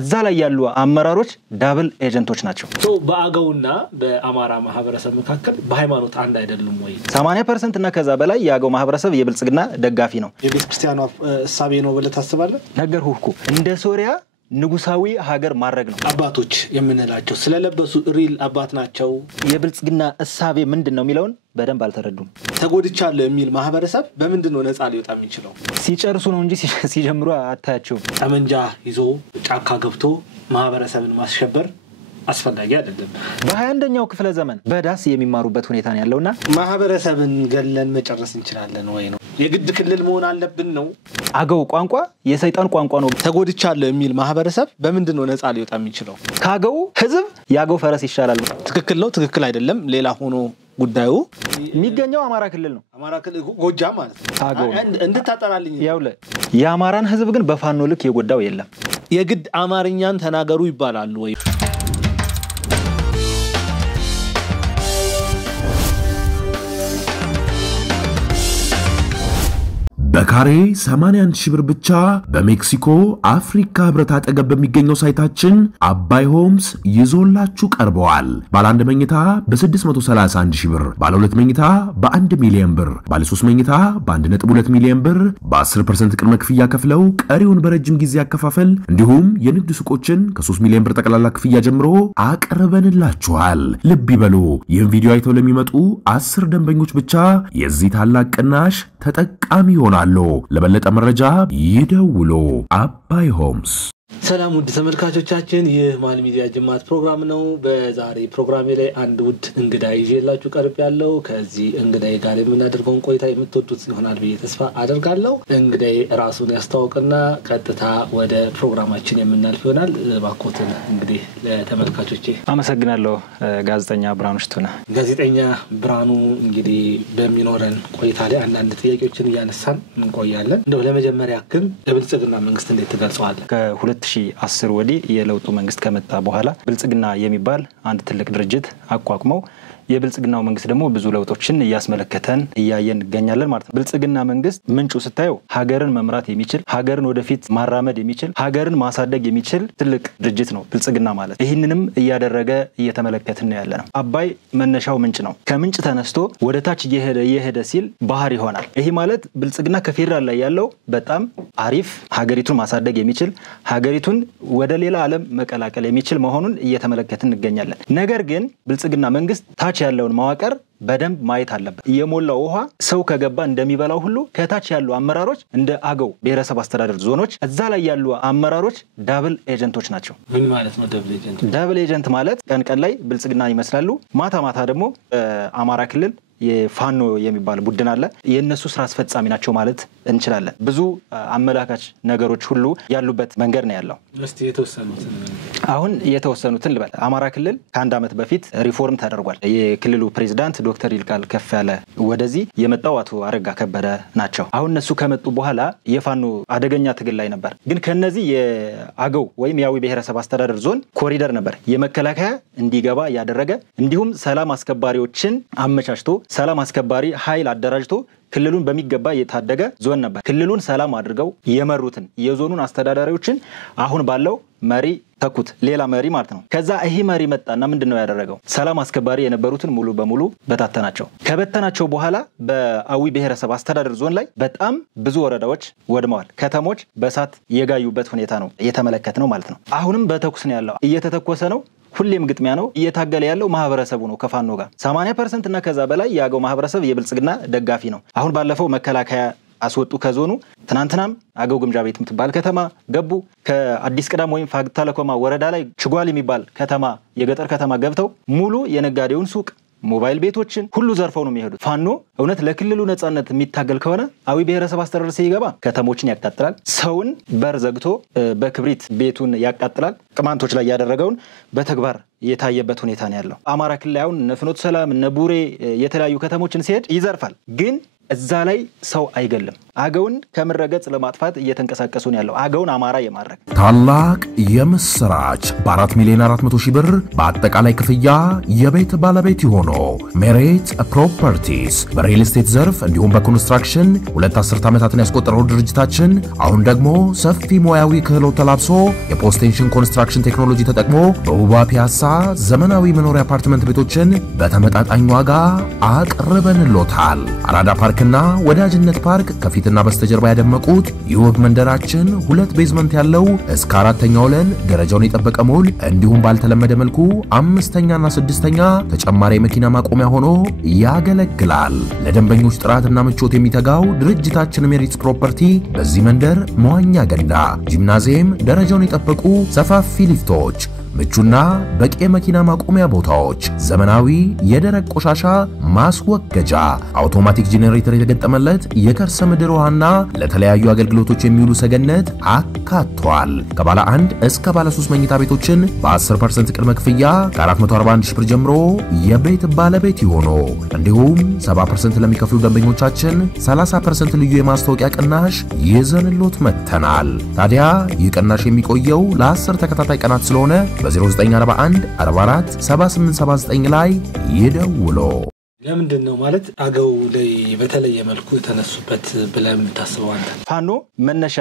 እዛ ላይ ያሉ አመራሮች ዳብል ኤጀንቶች ናቸው በአገውና በአማራ ማህበረሰብ መካከል በሃይማኖት አንድ አይደሉም ወይ 80% እና ከዛ በላይ ያገው ማህበረሰብ የብልጽግና ደጋፊ ነው የቤተክርስቲያኑ እሳቤ ነው ብለ ታስባለህ ነገርኩ እንደ ሶሪያ ንጉሳዊ ሀገር ማድረግ ነው አባቶች የምንላቸው ስለለበሱ ሪል አባት ናቸው የብልጽግና እሳቤ ምንድነው የሚለውን በደንብ አልተረዱም ተጎድቻለሁ የሚል ማህበረሰብ በምንድነው ነፃ ሊወጣ የሚችለው ሲጨርሱ ነው እንጂ ሲጀምሩ አታያቸው ጠመንጃ ይዞ ጫካ ገብቶ ማህበረሰብን ማስሸበር አስፈላጊ አይደለም በ21ኛው ክፍለ ዘመን በዳስ የሚማሩበት ሁኔታ ነው ያለውና ማህበረሰብን ገለን መጨረስ እንችላለን ወይ ነው የግድ ክልል መሆን አለብን ነው አገው ቋንቋ የሰይጣን ቋንቋ ነው ተጎድቻለሁ የሚል ማህበረሰብ በምንድነው ነፃ ሊወጣ የሚችለው ካገው ህዝብ ያገው ፈረስ ይሻላል ትክክል ነው ትክክል አይደለም ሌላ ሆኖ ጉዳዩ የሚገኘው አማራ ክልል ነው አማራ ክልል ጎጃም ማለት አገው እንድታጠናልኝ ያውለ የአማራን ህዝብ ግን በፋኖ ልክ የጎዳው የለም የግድ አማርኛን ተናገሩ ይባላል ወይ በካሬ 81,000 ብር ብቻ በሜክሲኮ አፍሪካ ህብረት አጠገብ በሚገኘው ሳይታችን አባይ ሆምስ ይዞላችሁ ቀርበዋል። ባለ 1 መኝታ በ631,000 ብር፣ ባለ 2 መኝታ በ1 ሚሊዮን ብር፣ ባለ 3 መኝታ በ1.2 ሚሊዮን ብር በ10% ቅድመ ክፍያ ከፍለው ቀሪውን በረጅም ጊዜ ያከፋፈል እንዲሁም የንግድ ሱቆችን ከ3 ሚሊዮን ብር ጠቅላላ ክፍያ ጀምሮ አቅርበንላችኋል። ልብ ይበሉ፣ ይህን ቪዲዮ አይተው ለሚመጡ 10 ደንበኞች ብቻ የዚህ ታላቅ ቅናሽ ተጠቃሚ ይሆናሉ። ለበለጠ መረጃ ይደውሉ። አባይ ሆምስ ሰላም ውድ ተመልካቾቻችን ይህ ማል ሚዲያ ጅማት ፕሮግራም ነው በዛሬ ፕሮግራሜ ላይ አንድ ውድ እንግዳ ይዤላችሁ ቀርብ ያለው ከዚህ እንግዳይ ጋር የምናደርገውን ቆይታ የምትወዱት ይሆናል ብዬ ተስፋ አደርጋለሁ እንግዳይ ራሱን ያስተዋውቅና ቀጥታ ወደ ፕሮግራማችን የምናልፍ ይሆናል ባኮትን እንግዲህ ለተመልካቾቼ አመሰግናለሁ ጋዜጠኛ ብራኑ ሽቱና ጋዜጠኛ ብራኑ እንግዲህ በሚኖረን ቆይታ ላይ አንድ ጥያቄዎችን ያነሳን እንቆያለን እንደው ለመጀመሪያ ግን የብልጽግና መንግስት እንዴት ተገልጿል ከ2010 ወዲህ የለውጡ መንግስት ከመጣ በኋላ ብልጽግና የሚባል አንድ ትልቅ ድርጅት አቋቁመው የብልጽግናው መንግስት ደግሞ ብዙ ለውጦችን ያስመለከተን ያያየን ገኛለን ማለት ነው ብልጽግና መንግስት ምንጩ ስታየው ሀገርን መምራት የሚችል ሀገርን ወደፊት ማራመድ የሚችል ሀገርን ማሳደግ የሚችል ትልቅ ድርጅት ነው ብልጽግና ማለት ይሄንንም እያደረገ እየተመለከትን ነው ያለነው አባይ መነሻው ምንጭ ነው ከምንጭ ተነስቶ ወደ ታች እየሄደ ሲል ባህር ይሆናል ይሄ ማለት ብልጽግና ከፌደራል ላይ ያለው በጣም አሪፍ ሀገሪቱን ማሳደግ የሚችል ሀገሪቱን ወደ ሌላ ዓለም መቀላቀል የሚችል መሆኑን እየተመለከትን እንገኛለን ነገር ግን ብልጽግና መንግስት ታች ያለውን ማዋቀር በደንብ ማየት አለበት የሞላው ውሃ ሰው ከገባ እንደሚበላው ሁሉ ከታች ያሉ አመራሮች እንደ አገው ብሔረሰብ አስተዳደር ዞኖች እዛ ላይ ያሉ አመራሮች ዳብል ኤጀንቶች ናቸው ምን ማለት ነው ዳብል ኤጀንት ማለት ቀን ላይ ብልጽግና ይመስላሉ ማታ ደግሞ አማራ ክልል የፋኖ የሚባል ቡድን አለ የነሱ ስራ አስፈጻሚ ናቸው ማለት እንችላለን ብዙ አመላካች ነገሮች ሁሉ ያሉበት መንገድ ነው ያለው እስቲ የተወሰኑትን አሁን የተወሰኑትን ልበል አማራ ክልል ከአንድ አመት በፊት ሪፎርም ተደርጓል የክልሉ ፕሬዝዳንት ዶክተር ይልቃል ከፋለ ወደዚህ የመጣው አቶ አረጋ ከበደ ናቸው አሁን እነሱ ከመጡ በኋላ የፋኖ አደገኛ ትግል ላይ ነበር ግን ከነዚህ የአገው ወይም ያዊ ብሔረሰብ አስተዳደር ዞን ኮሪደር ነበር የመከላከያ እንዲገባ ያደረገ እንዲሁም ሰላም አስከባሪዎችን አመቻችቶ ሰላም አስከባሪ ኃይል አደራጅቶ ክልሉን በሚገባ የታደገ ዞን ነበር ክልሉን ሰላም አድርገው የመሩትን የዞኑን አስተዳዳሪዎችን አሁን ባለው መሪ ተኩት ሌላ መሪ ማለት ነው ከዛ ይሄ መሪ መጣና ምንድነው ያደረገው ሰላም አስከባሪ የነበሩትን ሙሉ በሙሉ በታተናቸው ከበተናቸው በኋላ በአዊ ብሔረሰብ አስተዳደር ዞን ላይ በጣም ብዙ ወረዳዎች ወድመዋል ከተሞች በሳት የጋዩበት ሁኔታ ነው የተመለከተነው ማለት ነው አሁንም በተኩስ ነው ያለው እየተተኮሰ ነው ሁሌም ግጥሚያ ነው እየታገለ ያለው ማህበረሰቡ ነው ከፋኖ ጋር 80% እና ከዛ በላይ ያገው ማህበረሰብ የብልጽግና ደጋፊ ነው አሁን ባለፈው መከላከያ አስወጡ ከዞኑ ትናንትናም አገው ግምጃ ቤት የምትባል ከተማ ገቡ ከአዲስ ቅዳም ወይም ፋግታ ለኮማ ወረዳ ላይ ችጓል የሚባል ከተማ የገጠር ከተማ ገብተው ሙሉ የነጋዴውን ሱቅ ሞባይል ቤቶችን ሁሉ ዘርፈው ነው የሚሄዱት ፋኖ እውነት ለክልሉ ነጻነት የሚታገል ከሆነ አዊ ብሔረሰብ አስተዳደር ሲገባ ከተሞችን ያቃጥላል ሰውን በር ዘግቶ በክብሪት ቤቱን ያቃጥላል ቅማንቶች ላይ ያደረገውን በተግባር የታየበት ሁኔታ ነው ያለው አማራ ክልል አሁን ነፍኖት ሰላም ነቡሬ የተለያዩ ከተሞችን ሲሄድ ይዘርፋል ግን እዛ ላይ ሰው አይገልም አገውን ከምረገጽ ለማጥፋት እየተንቀሳቀሱ ነው ያለው አገውን አማራ የማድረግ ታላቅ የምስራች በ4 ሚሊዮን 400 ሺህ ብር በአጠቃላይ ክፍያ የቤት ባለቤት ሆኖ ሜሪት ፕሮፐርቲስ በሪል ስቴት ዘርፍ እንዲሁም በኮንስትራክሽን 2 ዓመታትን ያስቆጠረው ድርጅታችን አሁን ደግሞ ሰፊ ሙያዊ ክህሎት ተላብሶ የፖስቴንሽን ኮንስትራክሽን ቴክኖሎጂ ተጠቅሞ በውባ ፒያሳ ዘመናዊ መኖሪያ አፓርትመንት ቤቶችን በተመጣጣኝ ዋጋ አቅርበንሎታል። አራዳ ፓርክና ወዳጅነት ፓርክ ከፊትና በስተጀርባ ያደመቁት የውብ መንደራችን 2 ቤዝመንት ያለው እስከ 4ኛ ወለል ደረጃውን የጠበቀ ሞል እንዲሁም ባልተለመደ መልኩ 5ኛና 6ኛ ተጨማሪ መኪና ማቆሚያ ሆኖ ያገለግላል። ለደንበኞች ጥራትና ምቾት የሚተጋው ድርጅታችን ሜሪት ፕሮፐርቲ በዚህ መንደር መዋኛ ገንዳ፣ ጂምናዚየም፣ ደረጃውን የጠበቁ ሰፋፊ ሊፍቶች፣ ምቹና በቂ መኪና ማቆሚያ ቦታዎች፣ ዘመናዊ የደረቅ ቆሻሻ ማስወገጃ፣ አውቶማቲክ ጄኔሬተር የተገጠመለት የከርሰ ምድር ውሃና ለተለያዩ አገልግሎቶች የሚውሉ ሰገነት አካቷል። ከባለ 1 እስከ ባለ 3 መኝታ ቤቶችን በ10% ቅድመ ክፍያ ከ441 ሺህ ብር ጀምሮ የቤት ባለቤት ይሆኑ። እንዲሁም 70% ለሚከፍሉ ደንበኞቻችን 30% ልዩ የማስታወቂያ ቅናሽ ይዘንሎት መተናል። ታዲያ ይህ ቅናሽ የሚቆየው ለ10 ተከታታይ ቀናት ስለሆነ በ0941 44 7879 ላይ ይደውሉ። ለምንድን ነው ማለት አገው ላይ በተለየ መልኩ ተነሱበት ብለን ታስበዋል? ፋኖ መነሻ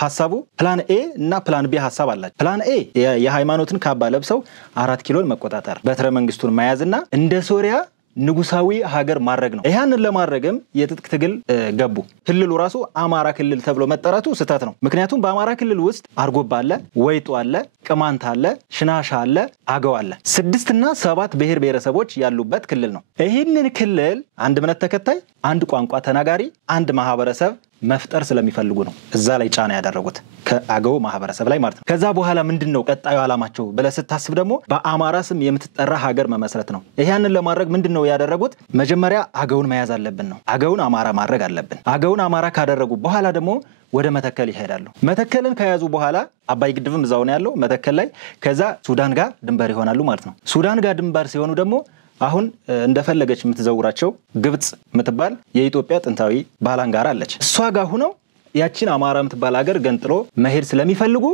ሐሳቡ ፕላን ኤ እና ፕላን ቢ ሐሳብ አላቸው። ፕላን ኤ የሃይማኖትን ካባ ለብሰው 4 ኪሎን መቆጣጠር በትረ መንግስቱን መያዝና እንደ ሶሪያ ንጉሳዊ ሀገር ማድረግ ነው። ይሄንን ለማድረግም የትጥቅ ትግል ገቡ። ክልሉ ራሱ አማራ ክልል ተብሎ መጠራቱ ስህተት ነው። ምክንያቱም በአማራ ክልል ውስጥ አርጎባ አለ፣ ወይጦ አለ፣ ቅማንት አለ፣ ሽናሻ አለ፣ አገው አለ። 6 እና 7 ብሔር ብሔረሰቦች ያሉበት ክልል ነው። ይሄንን ክልል አንድ እምነት ተከታይ፣ አንድ ቋንቋ ተናጋሪ፣ አንድ ማህበረሰብ መፍጠር ስለሚፈልጉ ነው እዛ ላይ ጫና ያደረጉት ከአገው ማህበረሰብ ላይ ማለት ነው። ከዛ በኋላ ምንድነው ቀጣዩ ዓላማቸው ብለህ ስታስብ ደግሞ በአማራ ስም የምትጠራ ሀገር መመስረት ነው። ይሄንን ለማድረግ ምንድነው ያደረጉት? መጀመሪያ አገውን መያዝ አለብን ነው። አገውን አማራ ማድረግ አለብን። አገውን አማራ ካደረጉ በኋላ ደግሞ ወደ መተከል ይሄዳሉ። መተከልን ከያዙ በኋላ አባይ ግድብም እዛው ነው ያለው መተከል ላይ። ከዛ ሱዳን ጋር ድንበር ይሆናሉ ማለት ነው። ሱዳን ጋር ድንበር ሲሆኑ ደግሞ አሁን እንደፈለገች የምትዘውራቸው ግብጽ የምትባል የኢትዮጵያ ጥንታዊ ባላንጋራ አለች። እሷ ጋር ሆነው ያቺን አማራ የምትባል ሀገር ገንጥሎ መሄድ ስለሚፈልጉ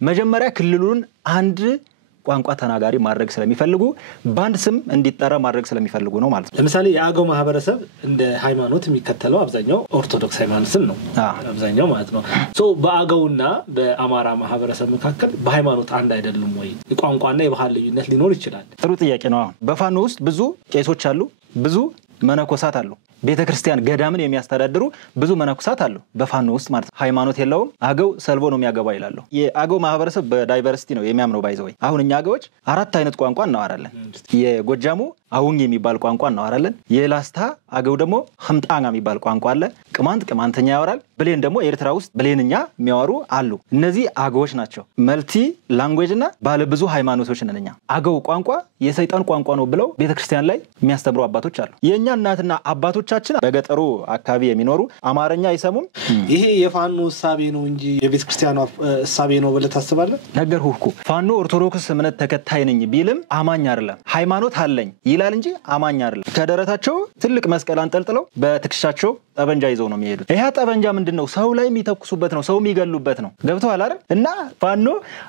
መጀመሪያ ክልሉን አንድ ቋንቋ ተናጋሪ ማድረግ ስለሚፈልጉ ባንድ ስም እንዲጠራ ማድረግ ስለሚፈልጉ ነው ማለት ነው። ለምሳሌ የአገው ማህበረሰብ እንደ ሃይማኖት የሚከተለው አብዛኛው ኦርቶዶክስ ሃይማኖትን ነው አብዛኛው ማለት ነው። በአገውና በአማራ ማህበረሰብ መካከል በሃይማኖት አንድ አይደሉም ወይ? የቋንቋና የባህል ልዩነት ሊኖር ይችላል? ጥሩ ጥያቄ ነው። አሁን በፋኖ ውስጥ ብዙ ቄሶች አሉ፣ ብዙ መነኮሳት አሉ። ቤተክርስቲያን ገዳምን የሚያስተዳድሩ ብዙ መነኮሳት አሉ በፋኖ ውስጥ ማለት ነው። ሃይማኖት የለውም። አገው ሰልቦ ነው የሚያገባ ይላሉ። የአገው ማህበረሰብ በዳይቨርሲቲ ነው የሚያምነው ባይዘው። አሁን እኛ አገዎች 4 አይነት ቋንቋ እናወራለን። የጎጃሙ አውንግ የሚባል ቋንቋ እናወራለን። የላስታ አገው ደግሞ ህምጣኛ የሚባል ቋንቋ አለ። ቅማንት ቅማንተኛ ያወራል። ብሌን ደግሞ ኤርትራ ውስጥ ብሌንኛ የሚያወሩ አሉ። እነዚህ አገዎች ናቸው። መልቲ ላንጉዌጅ እና ባለ ብዙ ሃይማኖቶች ነን እኛ። አገው ቋንቋ የሰይጣን ቋንቋ ነው ብለው ቤተክርስቲያን ላይ የሚያስተምሩ አባቶች አሉ። የኛ እናትና አባቶቻችን በገጠሩ አካባቢ የሚኖሩ አማርኛ አይሰሙም። ይሄ የፋኖ ሐሳቤ ነው እንጂ የቤተክርስቲያኑ ሐሳቤ ነው ብለህ ታስባለህ? ነገርኩህ እኮ ፋኖ ኦርቶዶክስ እምነት ተከታይ ነኝ ቢልም አማኝ አይደለም። ሃይማኖት አለኝ ይላል እንጂ አማኝ አይደለም። ከደረታቸው ትልቅ መስቀል አንጠልጥለው በትክሻቸው ጠበንጃ ይዘው ነው የሚሄዱት። ይሄ ጠበንጃ ምንድነው? ሰው ላይ የሚተኩሱበት ነው፣ ሰው የሚገሉበት ነው። ገብተዋል አይደል? እና ፋኖ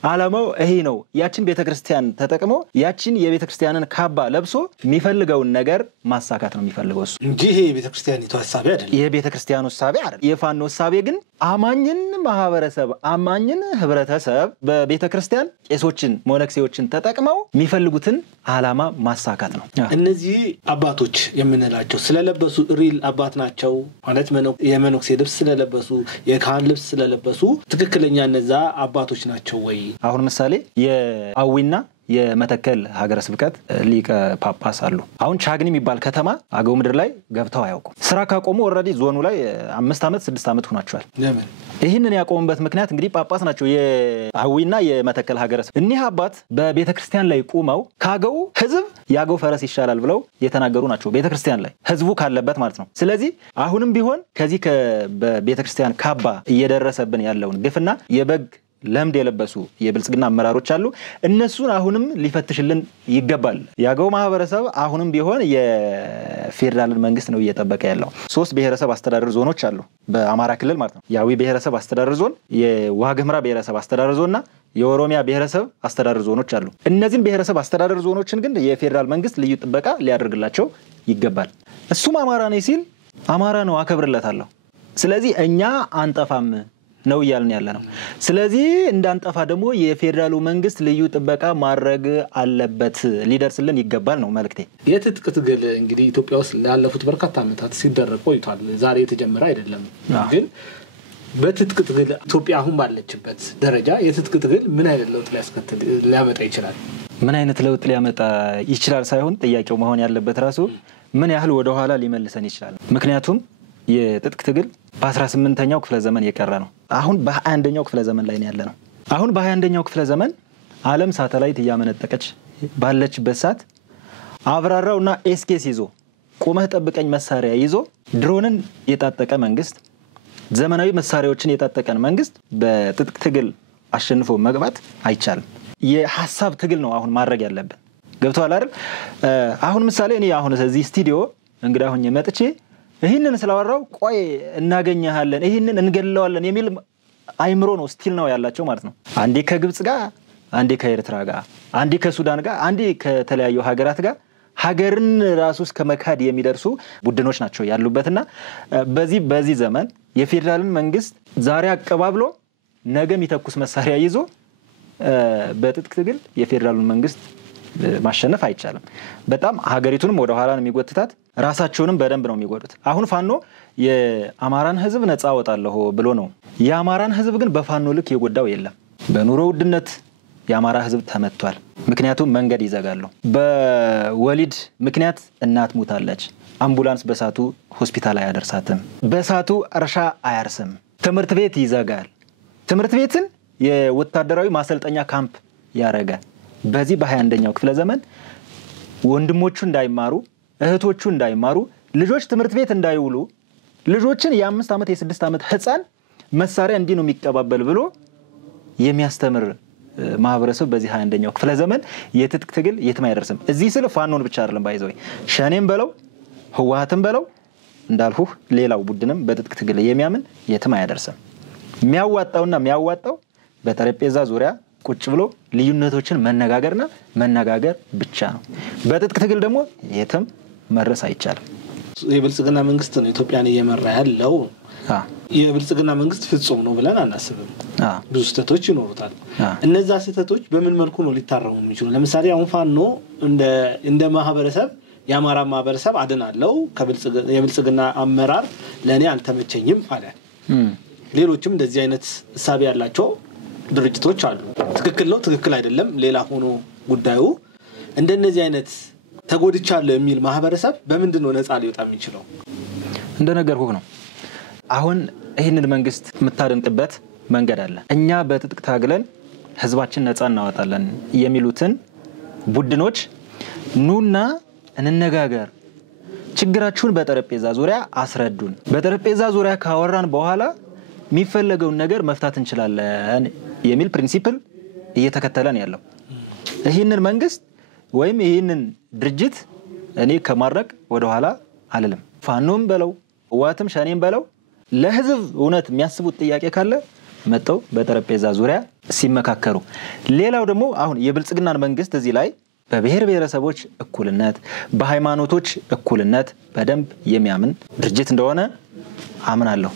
ዓላማው ይሄ ነው። ያችን ቤተክርስቲያን ተጠቅሞ ያችን የቤተክርስቲያንን ካባ ለብሶ የሚፈልገውን ነገር ማሳካት ነው የሚፈልገው እሱ እንጂ ይሄ የቤተክርስቲያኒቱ ሐሳቤ አይደለም። የቤተክርስቲያኑ ሐሳቤ አይደለም። የፋኖ ሐሳቤ ግን አማኝን ማህበረሰብ አማኝን ህብረተሰብ በቤተክርስቲያን ቄሶችን ሞነክሴዎችን ተጠቅመው የሚፈልጉትን ዓላማ ማሳካት ነው። እነዚህ አባቶች የምንላቸው ስለለበሱ ሪል አባት ናቸው ማለት የመነኩሴ ልብስ ስለለበሱ የካህን ልብስ ስለለበሱ ትክክለኛ እነዛ አባቶች ናቸው ወይ? አሁን ምሳሌ የአዊና የመተከል ሀገረ ስብከት ሊቀ ጳጳስ አሉ። አሁን ቻግኒ የሚባል ከተማ አገው ምድር ላይ ገብተው አያውቁም። ስራ ካቆሙ ኦሬዲ ዞኑ ላይ 5 ዓመት 6 ዓመት ሆናቸዋል። ለምን? ይህንን ያቆሙበት ምክንያት እንግዲህ ጳጳስ ናቸው የአዊና የመተከል ሀገረ ስብከት። እኒህ አባት በቤተክርስቲያን ላይ ቆመው ካገው ህዝብ ያገው ፈረስ ይሻላል ብለው የተናገሩ ናቸው። ቤተክርስቲያን ላይ ህዝቡ ካለበት ማለት ነው። ስለዚህ አሁንም ቢሆን ከዚህ በቤተክርስቲያን ካባ እየደረሰብን ያለውን ግፍና የበግ ለምድ የለበሱ የብልጽግና አመራሮች አሉ እነሱን አሁንም ሊፈትሽልን ይገባል ያገው ማህበረሰብ አሁንም ቢሆን የፌደራል መንግስት ነው እየተጠበቀ ያለው 3 ብሔረሰብ አስተዳደር ዞኖች አሉ በአማራ ክልል ማለት ነው ያዊ ብሔረሰብ አስተዳደር ዞን የዋግኽምራ ብሔረሰብ አስተዳደር ዞንና የኦሮሚያ ብሔረሰብ አስተዳደር ዞኖች አሉ እነዚህን ብሔረሰብ አስተዳደር ዞኖችን ግን የፌደራል መንግስት ልዩ ጥበቃ ሊያደርግላቸው ይገባል እሱም አማራ ነው ሲል አማራ ነው አከብርለታለሁ ስለዚህ እኛ አንጠፋም ነው ያልን ያለነው ስለዚህ እንዳንጠፋ ደግሞ የፌደራሉ መንግስት ልዩ ጥበቃ ማድረግ አለበት ሊደርስልን ይገባል ነው መልክቴ የትጥቅ ትግል እንግዲህ ኢትዮጵያ ውስጥ ላለፉት በርካታ ዓመታት ሲደረግ ቆይቷል ዛሬ የተጀመረ አይደለም ግን በትጥቅ ትግል ኢትዮጵያ አሁን ባለችበት ደረጃ የትጥቅ ትግል ምን አይነት ለውጥ ሊያመጣ ይችላል ምን አይነት ለውጥ ሊያመጣ ይችላል ሳይሆን ጥያቄው መሆን ያለበት ራሱ ምን ያህል ወደ ኋላ ሊመልሰን ይችላል ምክንያቱም የትጥቅ ትግል በ18ኛው ክፍለ ዘመን የቀረ ነው አሁን በ21ኛው ክፍለ ዘመን ላይ ነው ያለነው አሁን በ21ኛው ክፍለ ዘመን ዓለም ሳተላይት ያመነጠቀች ባለችበት ሰዓት አብራራውና ኤስኬስ ይዞ ቆመህ ጠብቀኝ መሳሪያ ይዞ ድሮንን የታጠቀ መንግስት ዘመናዊ መሳሪያዎችን የታጠቀን መንግስት በትጥቅ ትግል አሸንፎ መግባት አይቻልም የሐሳብ ትግል ነው አሁን ማድረግ ያለብን ገብቷል አይደል አሁን ምሳሌ እኔ አሁን እዚህ ስቱዲዮ እንግዳ ሆኜ መጥቼ ይሄንን ስላወራው ቆይ እናገኛለን ይሄንን እንገለዋለን የሚል አይምሮ ነው ስቲል ነው ያላቸው ማለት ነው አንዴ ከግብጽ ጋር አንዴ ከኤርትራ ጋር አንዴ ከሱዳን ጋር አንዴ ከተለያዩ ሀገራት ጋር ሀገርን ራሱስ ከመካድ የሚደርሱ ቡድኖች ናቸው ያሉበትና በዚህ ዘመን የፌደራልን መንግስት ዛሬ አቀባብሎ ነገ የሚተኩስ መሳሪያ ይዞ በትጥቅ ትግል የፌደራልን መንግስት ማሸነፍ አይቻልም በጣም ሀገሪቱንም ወደ ኋላ ነው የሚጎትታት ራሳቸውንም በደንብ ነው የሚጎዱት አሁን ፋኖ የአማራን ህዝብ ነፃ ወጣለሁ ብሎ ነው የአማራን ህዝብ ግን በፋኖ ልክ የጎዳው የለም በኑሮ ውድነት የአማራ ህዝብ ተመቷል ምክንያቱም መንገድ ይዘጋሉ በወሊድ ምክንያት እናት ሞታለች አምቡላንስ በሳቱ ሆስፒታል አያደርሳትም በሳቱ እርሻ አያርስም ትምህርት ቤት ይዘጋል ትምህርት ቤትን የወታደራዊ ማሰልጠኛ ካምፕ ያረጋል በዚህ በ21ኛው ክፍለ ዘመን ወንድሞቹ እንዳይማሩ እህቶቹ እንዳይማሩ ልጆች ትምህርት ቤት እንዳይውሉ ልጆችን የ5 ዓመት የ6 ዓመት ህፃን መሳሪያ እንዲ ነው የሚቀባበል ብሎ የሚያስተምር ማህበረሰብ በዚህ 21ኛው ክፍለ ዘመን የትጥቅ ትግል የትም አይደርስም እዚህ ስለ ፋኖን ብቻ አይደለም ባይዘው ሸኔም በለው ህዋሃትም በለው እንዳልሁ ሌላው ቡድንም በትጥቅ ትግል የሚያምን የትም አይደርስም የሚያዋጣውና የሚያዋጣው በጠረጴዛ ዙሪያ ቁጭ ብሎ ልዩነቶችን መነጋገር ብቻ ነው በትጥቅ ትግል ደግሞ የትም መድረስ አይቻልም የብልጽግና መንግስት ነው ኢትዮጵያን እየመራ ያለው የብልጽግና መንግስት ፍጹም ነው ብለን አናስብም ብዙ ስህተቶች ይኖሩታል እነዛ ስህተቶች በምን መልኩ ነው ሊታረሙ የሚችሉ ለምሳሌ አሁን ፋኖ እንደ ማህበረሰብ የአማራ ማህበረሰብ አድናለው የብልጽግና አመራር ለኔ አልተመቸኝም አለ ሌሎችም እንደዚህ አይነት ሐሳብ ያላቸው ድርጅቶች አሉ ትክክል ነው ትክክል አይደለም ሌላ ሆኖ ጉዳዩ እንደነዚህ አይነት ተጎድቻለሁ የሚል ማህበረሰብ በምንድነው ነፃ ሊወጣ የሚችለው እንደነገርኩህ ነው አሁን ይሄንን መንግስት የምታደንቅበት መንገድ አለ እኛ በትጥቅ ታግለን ህዝባችን ነፃ እናወጣለን የሚሉትን ቡድኖች ኑና እንነጋገር ችግራችሁን በጠረጴዛ ዙሪያ አስረዱን በጠረጴዛ ዙሪያ ካወራን በኋላ የሚፈልገው ነገር መፍታት እንችላለን የሚል ፕሪንሲፕል እየተከተለን ያለው ይሄንን መንግስት ወይም ይሄንን ድርጅት እኔ ከማድረግ ወደ ኋላ አልልም ፋኖም በለው ዋትም ሸኔም በለው ለህዝብ እውነት የሚያስቡት ጥያቄ ካለ መጣው በጠረጴዛ ዙሪያ ሲመካከሩ ሌላው ደግሞ አሁን የብልጽግናን መንግስት እዚህ ላይ በብሔር ብሔረሰቦች እኩልነት በሃይማኖቶች እኩልነት በደንብ የሚያምን ድርጅት እንደሆነ አምናለሁ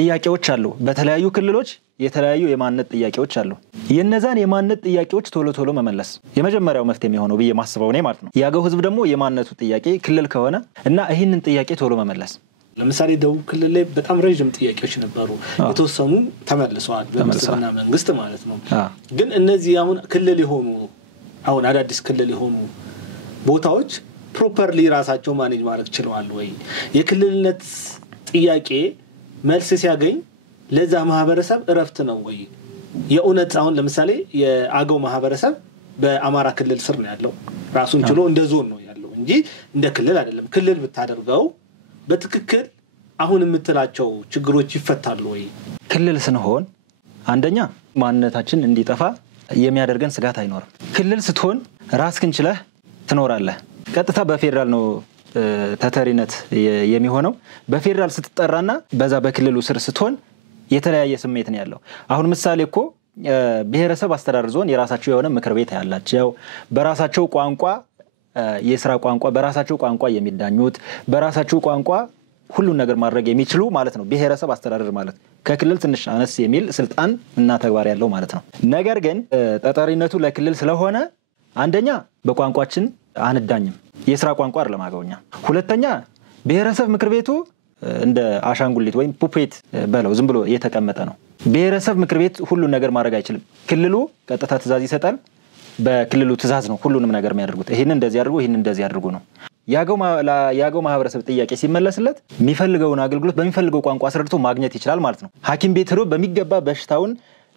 ጥያቄዎች አሉ በተለያዩ ክልሎች የተለያዩ የማንነት ጥያቄዎች አሉ የነዛን የማንነት ጥያቄዎች ቶሎ መመለስ የመጀመሪያው መፍትሄ የሚሆነው በየ ማስበው ነው ማለት ነው ያገው ህዝብ ደግሞ የማንነቱ ጥያቄ ክልል ከሆነ እና ይሄንን ጥያቄ ቶሎ መመለስ ለምሳሌ ደቡብ ክልል ላይ በጣም ረጅም ጥያቄዎች ነበሩ የተወሰኑ ተመልሰዋል በብልጽግና መንግስት ማለት ነው ግን እነዚህ አሁን ክልል የሆኑ አሁን አዳዲስ ክልል የሆኑ ቦታዎች ፕሮፐርሊ ራሳቸው ማኔጅ ማድረግ ችለዋል ወይ የክልልነት ጥያቄ መልስ ሲያገኝ ለዛ ማህበረሰብ እረፍት ነው ወይ የኡነት አሁን ለምሳሌ የአገው ማህበረሰብ በአማራ ክልል ስር ነው ያለው ራሱን ችሎ እንደ ዞን ነው ያለው እንጂ እንደ ክልል አይደለም ክልል ብታደርገው በትክክል አሁን የምትላቸው ችግሮች ይፈታሉ ወይ ክልል ስንሆን አንደኛ ማንነታችን እንዲጠፋ የሚያደርገን ስጋት አይኖርም። ክልል ስትሆን ራስህን ችለህ ትኖራለህ። ቀጥታ በፌደራል ነው ተተሪነት የሚሆነው። በፌደራል ስትጠራና በዛ በክልሉ ስር ስትሆን የተለያየ ስሜት ነው ያለው። አሁን ምሳሌ እኮ ብሔረሰብ አስተዳደር ዞን የራሳቸው የሆነ ምክር ቤት ያላቸው በራሳቸው ቋንቋ የሥራ ቋንቋ በራሳቸው ቋንቋ የሚዳኙት በራሳቸው ቋንቋ ሁሉን ነገር ማድረግ የሚችሉ ማለት ነው። ብሔረሰብ አስተዳደር ማለት ከክልል ትንሽ አነስ የሚል ስልጣን እና ተግባር ያለው ማለት ነው። ነገር ግን ተጠሪነቱ ለክልል ስለሆነ አንደኛ በቋንቋችን አንዳኝም፣ የሥራ ቋንቋ አይደለም አገውኛ። ሁለተኛ ብሔረሰብ ምክር ቤቱ እንደ አሻንጉሊት ወይም ፑፔት በለው ዝም ብሎ የተቀመጠ ነው። ብሔረሰብ ምክር ቤት ሁሉን ነገር ማድረግ አይችልም። ክልሉ ቀጥታ ትዕዛዝ ይሰጣል። በክልሉ ትዕዛዝ ነው ሁሉንም ነገር የሚያደርጉት። ይሄን እንደዚህ አድርጉ፣ ይሄን እንደዚህ አድርጉ ነው። ያገው ማህበረሰብ ጥያቄ ሲመለስለት የሚፈልገውን አገልግሎት በሚፈልገው ቋንቋ አስረድቶ ማግኘት ይችላል ማለት ነው። ሐኪም ቤት ሄዶ በሚገባ በሽታውን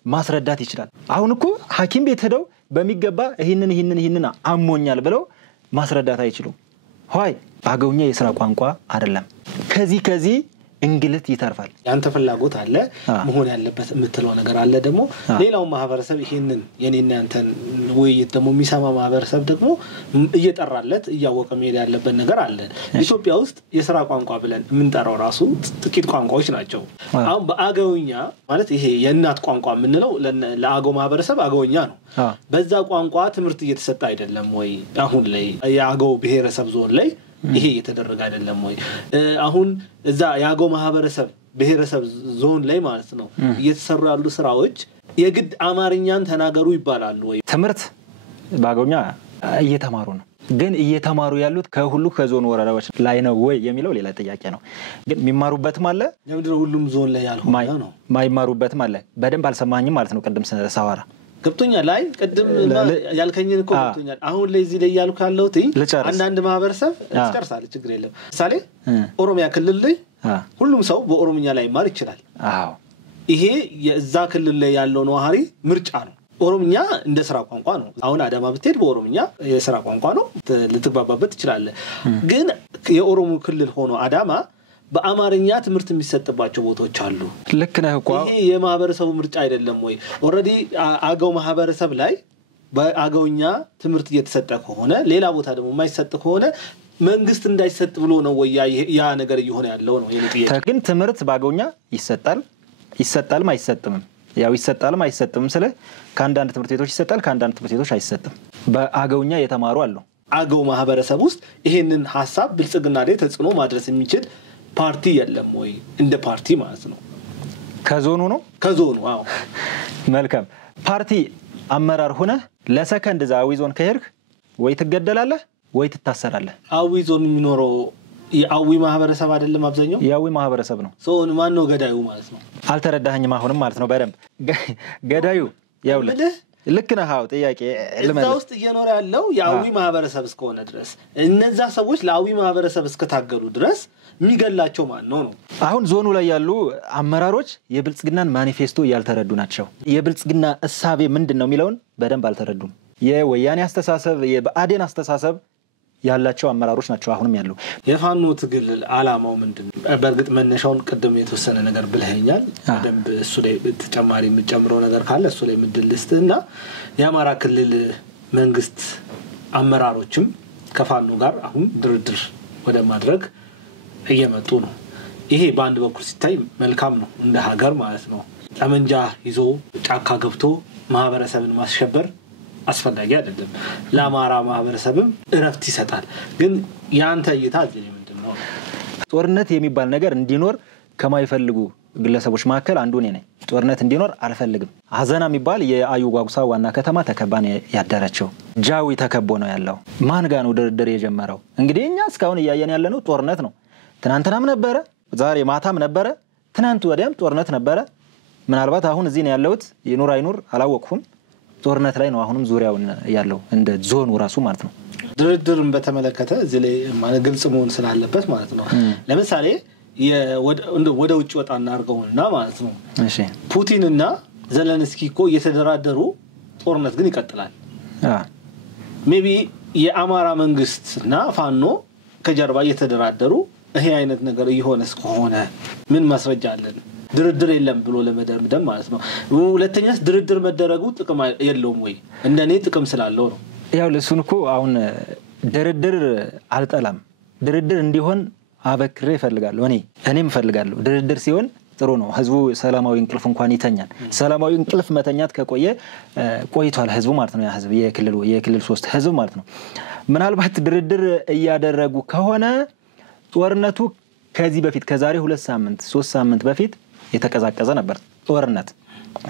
ማስረዳት ይችላል። አሁን እኮ ሐኪም ቤት ሄደው በሚገባ ይሄንን አሞኛል ብለው ማስረዳት አይችሉም። ሆይ አገውኛ የሥራ ቋንቋ አይደለም። ከዚህ እንግልት ይተርፋል። ያንተ ፍላጎት አለ መሆን ያለበት የምትለው ነገር አለ። ደግሞ ሌላው ማህበረሰብ ይሄንን የኔና ያንተን ውይይት ደግሞ የሚሰማ ማህበረሰብ ደግሞ እየጠራለት እያወቀ መሄድ ያለበት ነገር አለ። ኢትዮጵያ ውስጥ የሥራ ቋንቋ ብለን የምንጠራው ራሱ ጥቂት ቋንቋዎች ናቸው። አሁን በአገውኛ ማለት ይሄ የእናት ቋንቋ የምንለው ለአገው ማህበረሰብ አገውኛ ነው። በዛ ቋንቋ ትምህርት እየተሰጠ አይደለም ወይ? አሁን ላይ የአገው ብሔረሰብ ዞን ላይ ይሄ እየተደረገ አይደለም ወይ? አሁን እዛ ያገው ማህበረሰብ ብሔረሰብ ዞን ላይ ማለት ነው እየተሰሩ ያሉ ስራዎች የግድ አማርኛን ተናገሩ ይባላሉ ወይ? ትምህርት ባገውኛ እየተማሩ ነው። ግን እየተማሩ ያሉት ከሁሉ ከዞን ወረዳዎች ላይ ነው ወይ የሚለው ሌላ ጥያቄ ነው። ግን የሚማሩበትም አለ። ለምንድነው ሁሉም ዞን ላይ ያልሆነ ነው? ማይማሩበትም አለ። በደንብ አልሰማኝም ማለት ነው። ቅድም ሳወራ ገብቶኛል። ላይ ቅድም ያልከኝን እኮ ገብቶኛል። አሁን ላይ እዚህ ላይ ያልኩ ያለሁት አንዳንድ ማህበረሰብ ተጨርሳለ ችግር የለም። ምሳሌ ኦሮሚያ ክልል ላይ ሁሉም ሰው በኦሮምኛ ላይ ማር ይችላል። አዎ ይሄ የዛ ክልል ላይ ያለው ነዋሪ ምርጫ ነው። ኦሮምኛ እንደ ሥራ ቋንቋ ነው። አሁን አዳማ ብትሄድ በኦሮምኛ የሥራ ቋንቋ ነው፣ ልትግባባበት ትችላለህ። ግን የኦሮሞ ክልል ሆኖ አዳማ በአማርኛ ትምህርት የሚሰጥባቸው ቦታዎች አሉ። ልክ ነህ እኮ። ይሄ የማህበረሰቡ ምርጫ አይደለም ወይ? ኦሬዲ አገው ማህበረሰብ ላይ በአገውኛ ትምህርት እየተሰጠ ከሆነ ሌላ ቦታ ደግሞ የማይሰጥ ከሆነ መንግስት እንዳይሰጥ ብሎ ነው ወይ ያ ነገር እየሆነ ያለው ነው የጥያቄ። ግን ትምህርት በአገውኛ ይሰጣልም አይሰጥምም። ያው ይሰጣልም አይሰጥምም ስለ ከአንዳንድ ትምህርት ቤቶች ይሰጣል፣ ከአንዳንድ ትምህርት ቤቶች አይሰጥም። በአገውኛ የተማሩ አሉ። አገው ማህበረሰብ ውስጥ ይሄንን ሐሳብ ብልጽግና ላይ ተጽዕኖ ማድረስ የሚችል ፓርቲ የለም ወይ? እንደ ፓርቲ ማለት ነው። ከዞኑ ነው ከዞኑ። አዎ መልካም። ፓርቲ አመራር ሆነ ለሰከንድ ዛዊ ዞን ከሄድክ ወይ ትገደላለህ ወይ ትታሰራለህ። አዊ ዞን የሚኖረው የአዊ ማህበረሰብ አይደለም አብዛኛው የአዊ ማህበረሰብ ነው። ማን ነው ገዳዩ ማለት ነው? አልተረዳኸኝም አሁንም ማለት ነው። በደንብ ገዳዩ ያውልህ ልክ ነህ። አዎ ጥያቄ እዛው ውስጥ እየኖረ ያለው የአዊ ማህበረሰብ እስከሆነ ድረስ እነዛ ሰዎች ለአዊ ማህበረሰብ እስከታገሉ ድረስ የሚገላቸው ማን ነው? አሁን ዞኑ ላይ ያሉ አመራሮች የብልጽግናን ማኒፌስቶ ያልተረዱ ናቸው። የብልጽግና እሳቤ ምንድነው የሚለውን በደንብ አልተረዱም። የወያኔ አስተሳሰብ የብአዴን አስተሳሰብ ያላቸው አመራሮች ናቸው አሁንም ያሉ። የፋኖ ትግል ዓላማው ምንድነው? በእርግጥ መነሻውን ቅድም የተወሰነ ነገር ብለኸኛል። በደንብ እሱ ላይ ተጨማሪ የምጨምረው ነገር ካለ እሱ ላይ ምድልስትና የአማራ ክልል መንግስት አመራሮችም ከፋኖ ጋር አሁን ድርድር ወደ ማድረግ እየመጡ ነው። ይሄ በአንድ በኩል ሲታይ መልካም ነው እንደ ሀገር ማለት ነው። ጠመንጃ ይዞ ጫካ ገብቶ ማህበረሰብን ማስሸበር አስፈላጊ አይደለም። ለአማራ ማህበረሰብም እረፍት ይሰጣል። ግን ያንተ እይታ እዚህ ምንድነው? ጦርነት የሚባል ነገር እንዲኖር ከማይፈልጉ ግለሰቦች መካከል አንዱ ነኝ። ጦርነት እንዲኖር አልፈልግም። አዘና የሚባል የአዩ ጓጉሳ ዋና ከተማ ተከባን ያደረችው ጃዊ ተከቦ ነው ያለው። ማን ጋር ነው ድርድር የጀመረው? እንግዲህ እኛ እስካሁን እያየን ያለነው ጦርነት ነው። ትናንትናም ነበረ፣ ዛሬ ማታም ነበረ፣ ትናንት ወዲያም ጦርነት ነበረ። ምናልባት አሁን እዚህ ነው ያለውት ይኑር አይኑር አላወቅኩም። ጦርነት ላይ ነው አሁንም ዙሪያውን ያለው እንደ ዞኑ ራሱ ማለት ነው። ድርድርን በተመለከተ እዚህ ላይ ማለት ግልጽ መሆን ስላለበት ማለት ነው። ለምሳሌ ወደ ውጭ ወጣ እናርገውና ማለት ነው። እሺ ፑቲን እና ዘለንስኪ እኮ እየተደራደሩ ጦርነት ግን ይቀጥላል። ሜቢ የአማራ መንግስትና ፋኖ ከጀርባ እየተደራደሩ ይሄ አይነት ነገር ይሆነስ ከሆነ ምን ማስረጃ አለን? ድርድር የለም ብሎ ለመደምደም ማለት ነው ሁለተኛስ ድርድር መደረጉ ጥቅም የለውም ወይ እንደኔ ጥቅም ስላለው ነው ያው ለሱን እኮ አሁን ድርድር አልጠላም ድርድር እንዲሆን አበክሬ እፈልጋለሁ እኔም እፈልጋለሁ ድርድር ሲሆን ጥሩ ነው ህዝቡ ሰላማዊ እንቅልፍ እንኳን ይተኛል ሰላማዊ እንቅልፍ መተኛት ከቆየ ቆይቷል ህዝቡ ማለት ነው ያ ህዝብ የክልል 3 ህዝብ ማለት ነው ምናልባት ድርድር እያደረጉ ከሆነ ጦርነቱ ከዚህ በፊት ከዛሬ 2 ሳምንት 3 ሳምንት በፊት የተቀዛቀዘ ነበር ጦርነት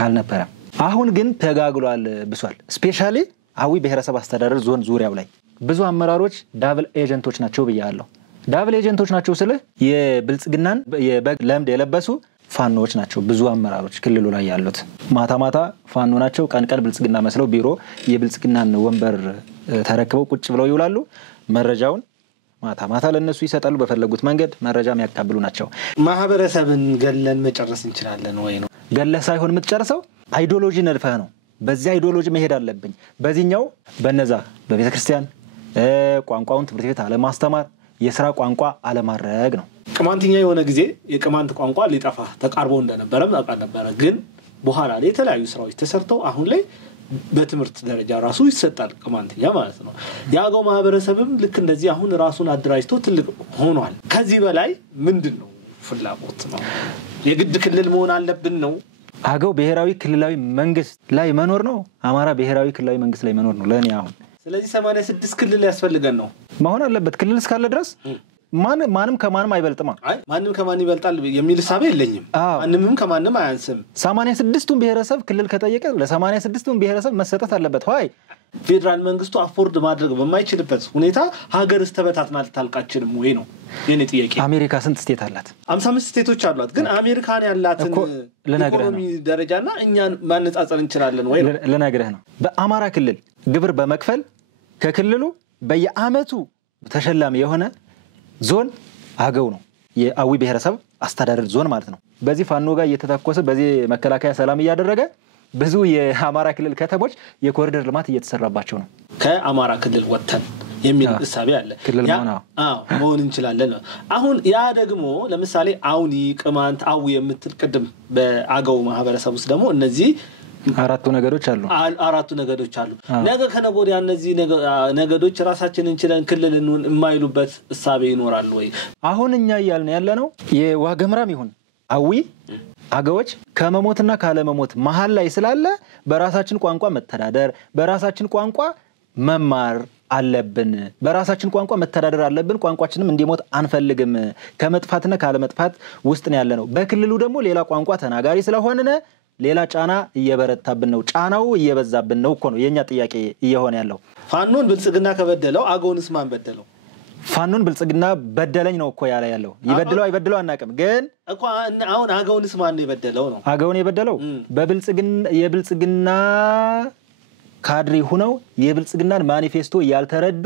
አልነበረም አሁን ግን ተጋግሏል ብሷል ስፔሻሊ አዊ ብሔረሰብ አስተዳደር ዞን ዙሪያው ላይ ብዙ አመራሮች ዳብል ኤጀንቶች ናቸው ብያለሁ ዳብል ኤጀንቶች ናቸው ስለ የብልጽግናን የበግ ለምድ የለበሱ ፋኖች ናቸው ብዙ አመራሮች ክልሉ ላይ ያሉት ማታ ፋኖ ናቸው ቀን ብልጽግና መስለው ቢሮ የብልጽግናን ወንበር ተረክበው ቁጭ ብለው ይውላሉ መረጃውን ማታ ለነሱ ይሰጣሉ በፈለጉት መንገድ መረጃም ያቀብሉ ናቸው ማህበረሰብን ገለን መጨረስ እንችላለን ወይ ነው ገለ ሳይሆን የምትጨርሰው አይዲዮሎጂ ነድፈህ ነው በዚህ አይዲዮሎጂ መሄድ አለብኝ በዚህኛው በነዛ በቤተክርስቲያን ቋንቋውን ትምህርት ቤት አለማስተማር የሥራ ቋንቋ አለማድረግ ነው ቅማንትኛ የሆነ ጊዜ የቅማንት ቋንቋ ሊጠፋ ተቃርቦ እንደነበረም አውቃ ነበር ግን በኋላ ላይ የተለያዩ ስራዎች ተሰርተው አሁን ላይ በትምህርት ደረጃ ራሱ ይሰጣል ቅማንትኛ ማለት ነው ያገው ማህበረሰብም ልክ እንደዚህ አሁን ራሱን አድራጅቶ ትልቅ ሆኗል ከዚህ በላይ ምንድነው ፍላጎት ነው የግድ ክልል መሆን አለብን ነው አገው ብሔራዊ ክልላዊ መንግስት ላይ መኖር ነው አማራ ብሔራዊ ክልላዊ መንግስት ላይ መኖር ነው ለኔ አሁን ስለዚህ 86 ክልል ያስፈልገን ነው መሆን አለበት ክልል እስካለ ድረስ ማንም ከማንም አይበልጥማ አይ ማንም ከማን ይበልጣል የሚል ሐሳብ የለኝም ማንንም ከማንም አያንስም 86ቱን ብሔረሰብ ክልል ከጠየቀ ለ86ቱን ብሔረሰብ መሰጠት አለበት ሆይ ፌደራል መንግስቱ አፎርድ ማድረግ በማይችልበት ሁኔታ ሀገር ተበታትናል ታልቃችንም ወይ ነው የኔ ጥያቄ አሜሪካ ስንት ስቴት አላት 55 ስቴቶች አሏት ግን አሜሪካን ያላትን ኢኮኖሚ ደረጃና እኛን ማነጻጸር እንችላለን ወይ ለነገርህ ነው በአማራ ክልል ግብር በመክፈል ከክልሉ በየአመቱ ተሸላሚ የሆነ ዞን አገው ነው የአዊ ብሔረሰብ አስተዳደር ዞን ማለት ነው በዚህ ፋኖ ጋር እየተታኮሰ በዚህ መከላከያ ሰላም እያደረገ ብዙ የአማራ ክልል ከተሞች የኮሪደር ልማት እየተሰራባቸው ነው ከአማራ ክልል ወጥተን የሚል ሐሳብ ያለ መሆን እንችላለን አሁን ያ ደግሞ ለምሳሌ አውኒ ቅማንት አዊ የምትል ቅድም በአገው ማህበረሰብ ውስጥ ደግሞ እነዚህ አራቱ ነገዶች አሉ ነገ ከነጎዲያ እነዚህ ነገዶች ራሳችንን እንችላለን ክልልን የማይሉበት ሐሳብ ይኖራል ወይ አሁን እኛ ያልን ያለነው የዋገምራም ይሁን አዊ አገዎች ከመሞትና ካለመሞት መሃል ላይ ስላለ በራሳችን ቋንቋ መተዳደር በራሳችን ቋንቋ መማር አለብን በራሳችን ቋንቋ መተዳደር አለብን ቋንቋችንም እንዲሞት አንፈልግም ከመጥፋትና ካለመጥፋት ውስጥ ነው ያለነው በክልሉ ደግሞ ሌላ ቋንቋ ተናጋሪ ስለሆነነ ሌላ ጫና እየበረታብን ነው ጫናው እየበዛብን ነው እኮ ነው የኛ ጥያቄ እየሆነ ያለው ፋኖን ብልጽግና ከበደለው አገውንስ ማን በደለው ፋኖን ብልጽግና በደለኝ ነው እኮ ያለው ይበደለው አይበደለው አናቀም ግን እኮ አሁን አገውንስ ማን ነው የበደለው ነው አገውን የበደለው የብልጽግና ካድሪ ሆነው የብልጽግናን ማኒፌስቶ ያልተረዱ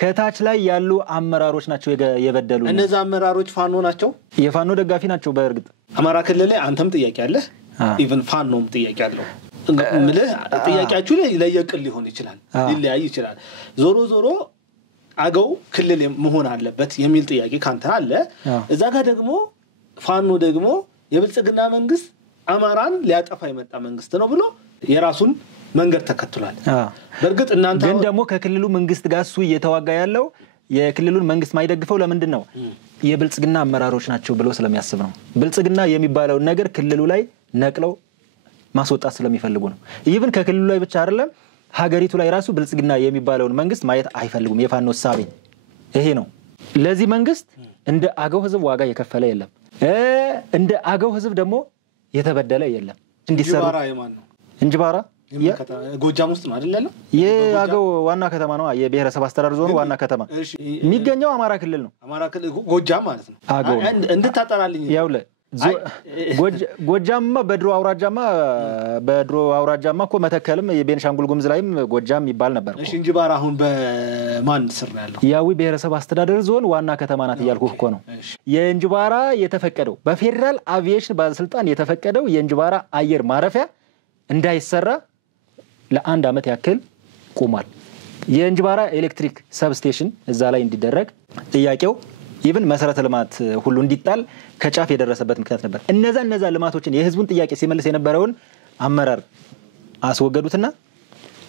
ከታች ላይ ያሉ አመራሮች ናቸው የበደሉ እነዛ አመራሮች ፋኖ ናቸው የፋኖ ደጋፊ ናቸው በእርግጥ አማራ ክልል ላይ አንተም ጥያቄ አለ ኢቭን ፋኖም ጥያቄ አለው ምልህ ጥያቄያችሁ ለየቅል ሊሆን ይችላል ሊለያይ ይችላል ዞሮ አገው ክልል መሆን አለበት የሚል ጥያቄ ካንተ አለ እዛ ጋር ደግሞ ፋኖ ደግሞ የብልጽግና መንግስት አማራን ሊያጠፋ የመጣ መንግስት ነው ብሎ የራሱን መንገድ ተከትሏል በእርግጥ እናንተ ግን ደግሞ ከክልሉ መንግስት ጋር እሱ እየተዋጋ ያለው የክልሉን መንግስት ማይደግፈው ለምንድን ነው የብልጽግና አመራሮች ናቸው ብሎ ስለሚያስብ ነው ብልጽግና የሚባለው ነገር ክልሉ ላይ ነቅለው ማስወጣት ስለሚፈልጉ ነው ኢቭን ከክልሉ ላይ ብቻ አይደለም ሀገሪቱ ላይ ራሱ ብልጽግና የሚባለውን መንግስት ማየት አይፈልጉም የፋኖ ሐሳብ ይሄ ነው ለዚህ መንግስት እንደ አገው ህዝብ ዋጋ የከፈለ የለም እንደ አገው ህዝብ ደግሞ የተበደለ የለም እንዲሰሩ እንጅባራ ጎጃም ውስጥ ነው አይደል የአገው ዋና ከተማ ነው የብሔረሰብ አስተዳደር ዞን ዋና ከተማ የሚገኘው አማራ ክልል ነው አማራ ክልል ጎጃም ማለት ነው አገው እንድታጠራልኝ ያውለ ጎጃም በድሮ አውራጃማ እኮ መተከልም የቤንሻንጉል ጉምዝ ላይም ጎጃም ይባል ነበር እሺ እንጅባራ አሁን በማን ስር ነው ያለው ያዊ ብሔረሰብ አስተዳደር ዞን ዋና ከተማ ናት ያልኩህ እኮ ነው የእንጅባራ የተፈቀደው በፌደራል አቪዬሽን ባለስልጣን የተፈቀደው የእንጅባራ አየር ማረፊያ እንዳይሰራ ለአንድ አመት ያክል ቆሟል የእንጅባራ ኤሌክትሪክ ሰብስቴሽን እዛ ላይ እንዲደረግ ጥያቄው ኢቭን መሰረተ ልማት ሁሉ እንዲጣል ከጫፍ የደረሰበት ምክንያት ነበር። እነዛ ልማቶችን የህዝቡን ጥያቄ ሲመልስ የነበረውን አመራር አስወገዱትና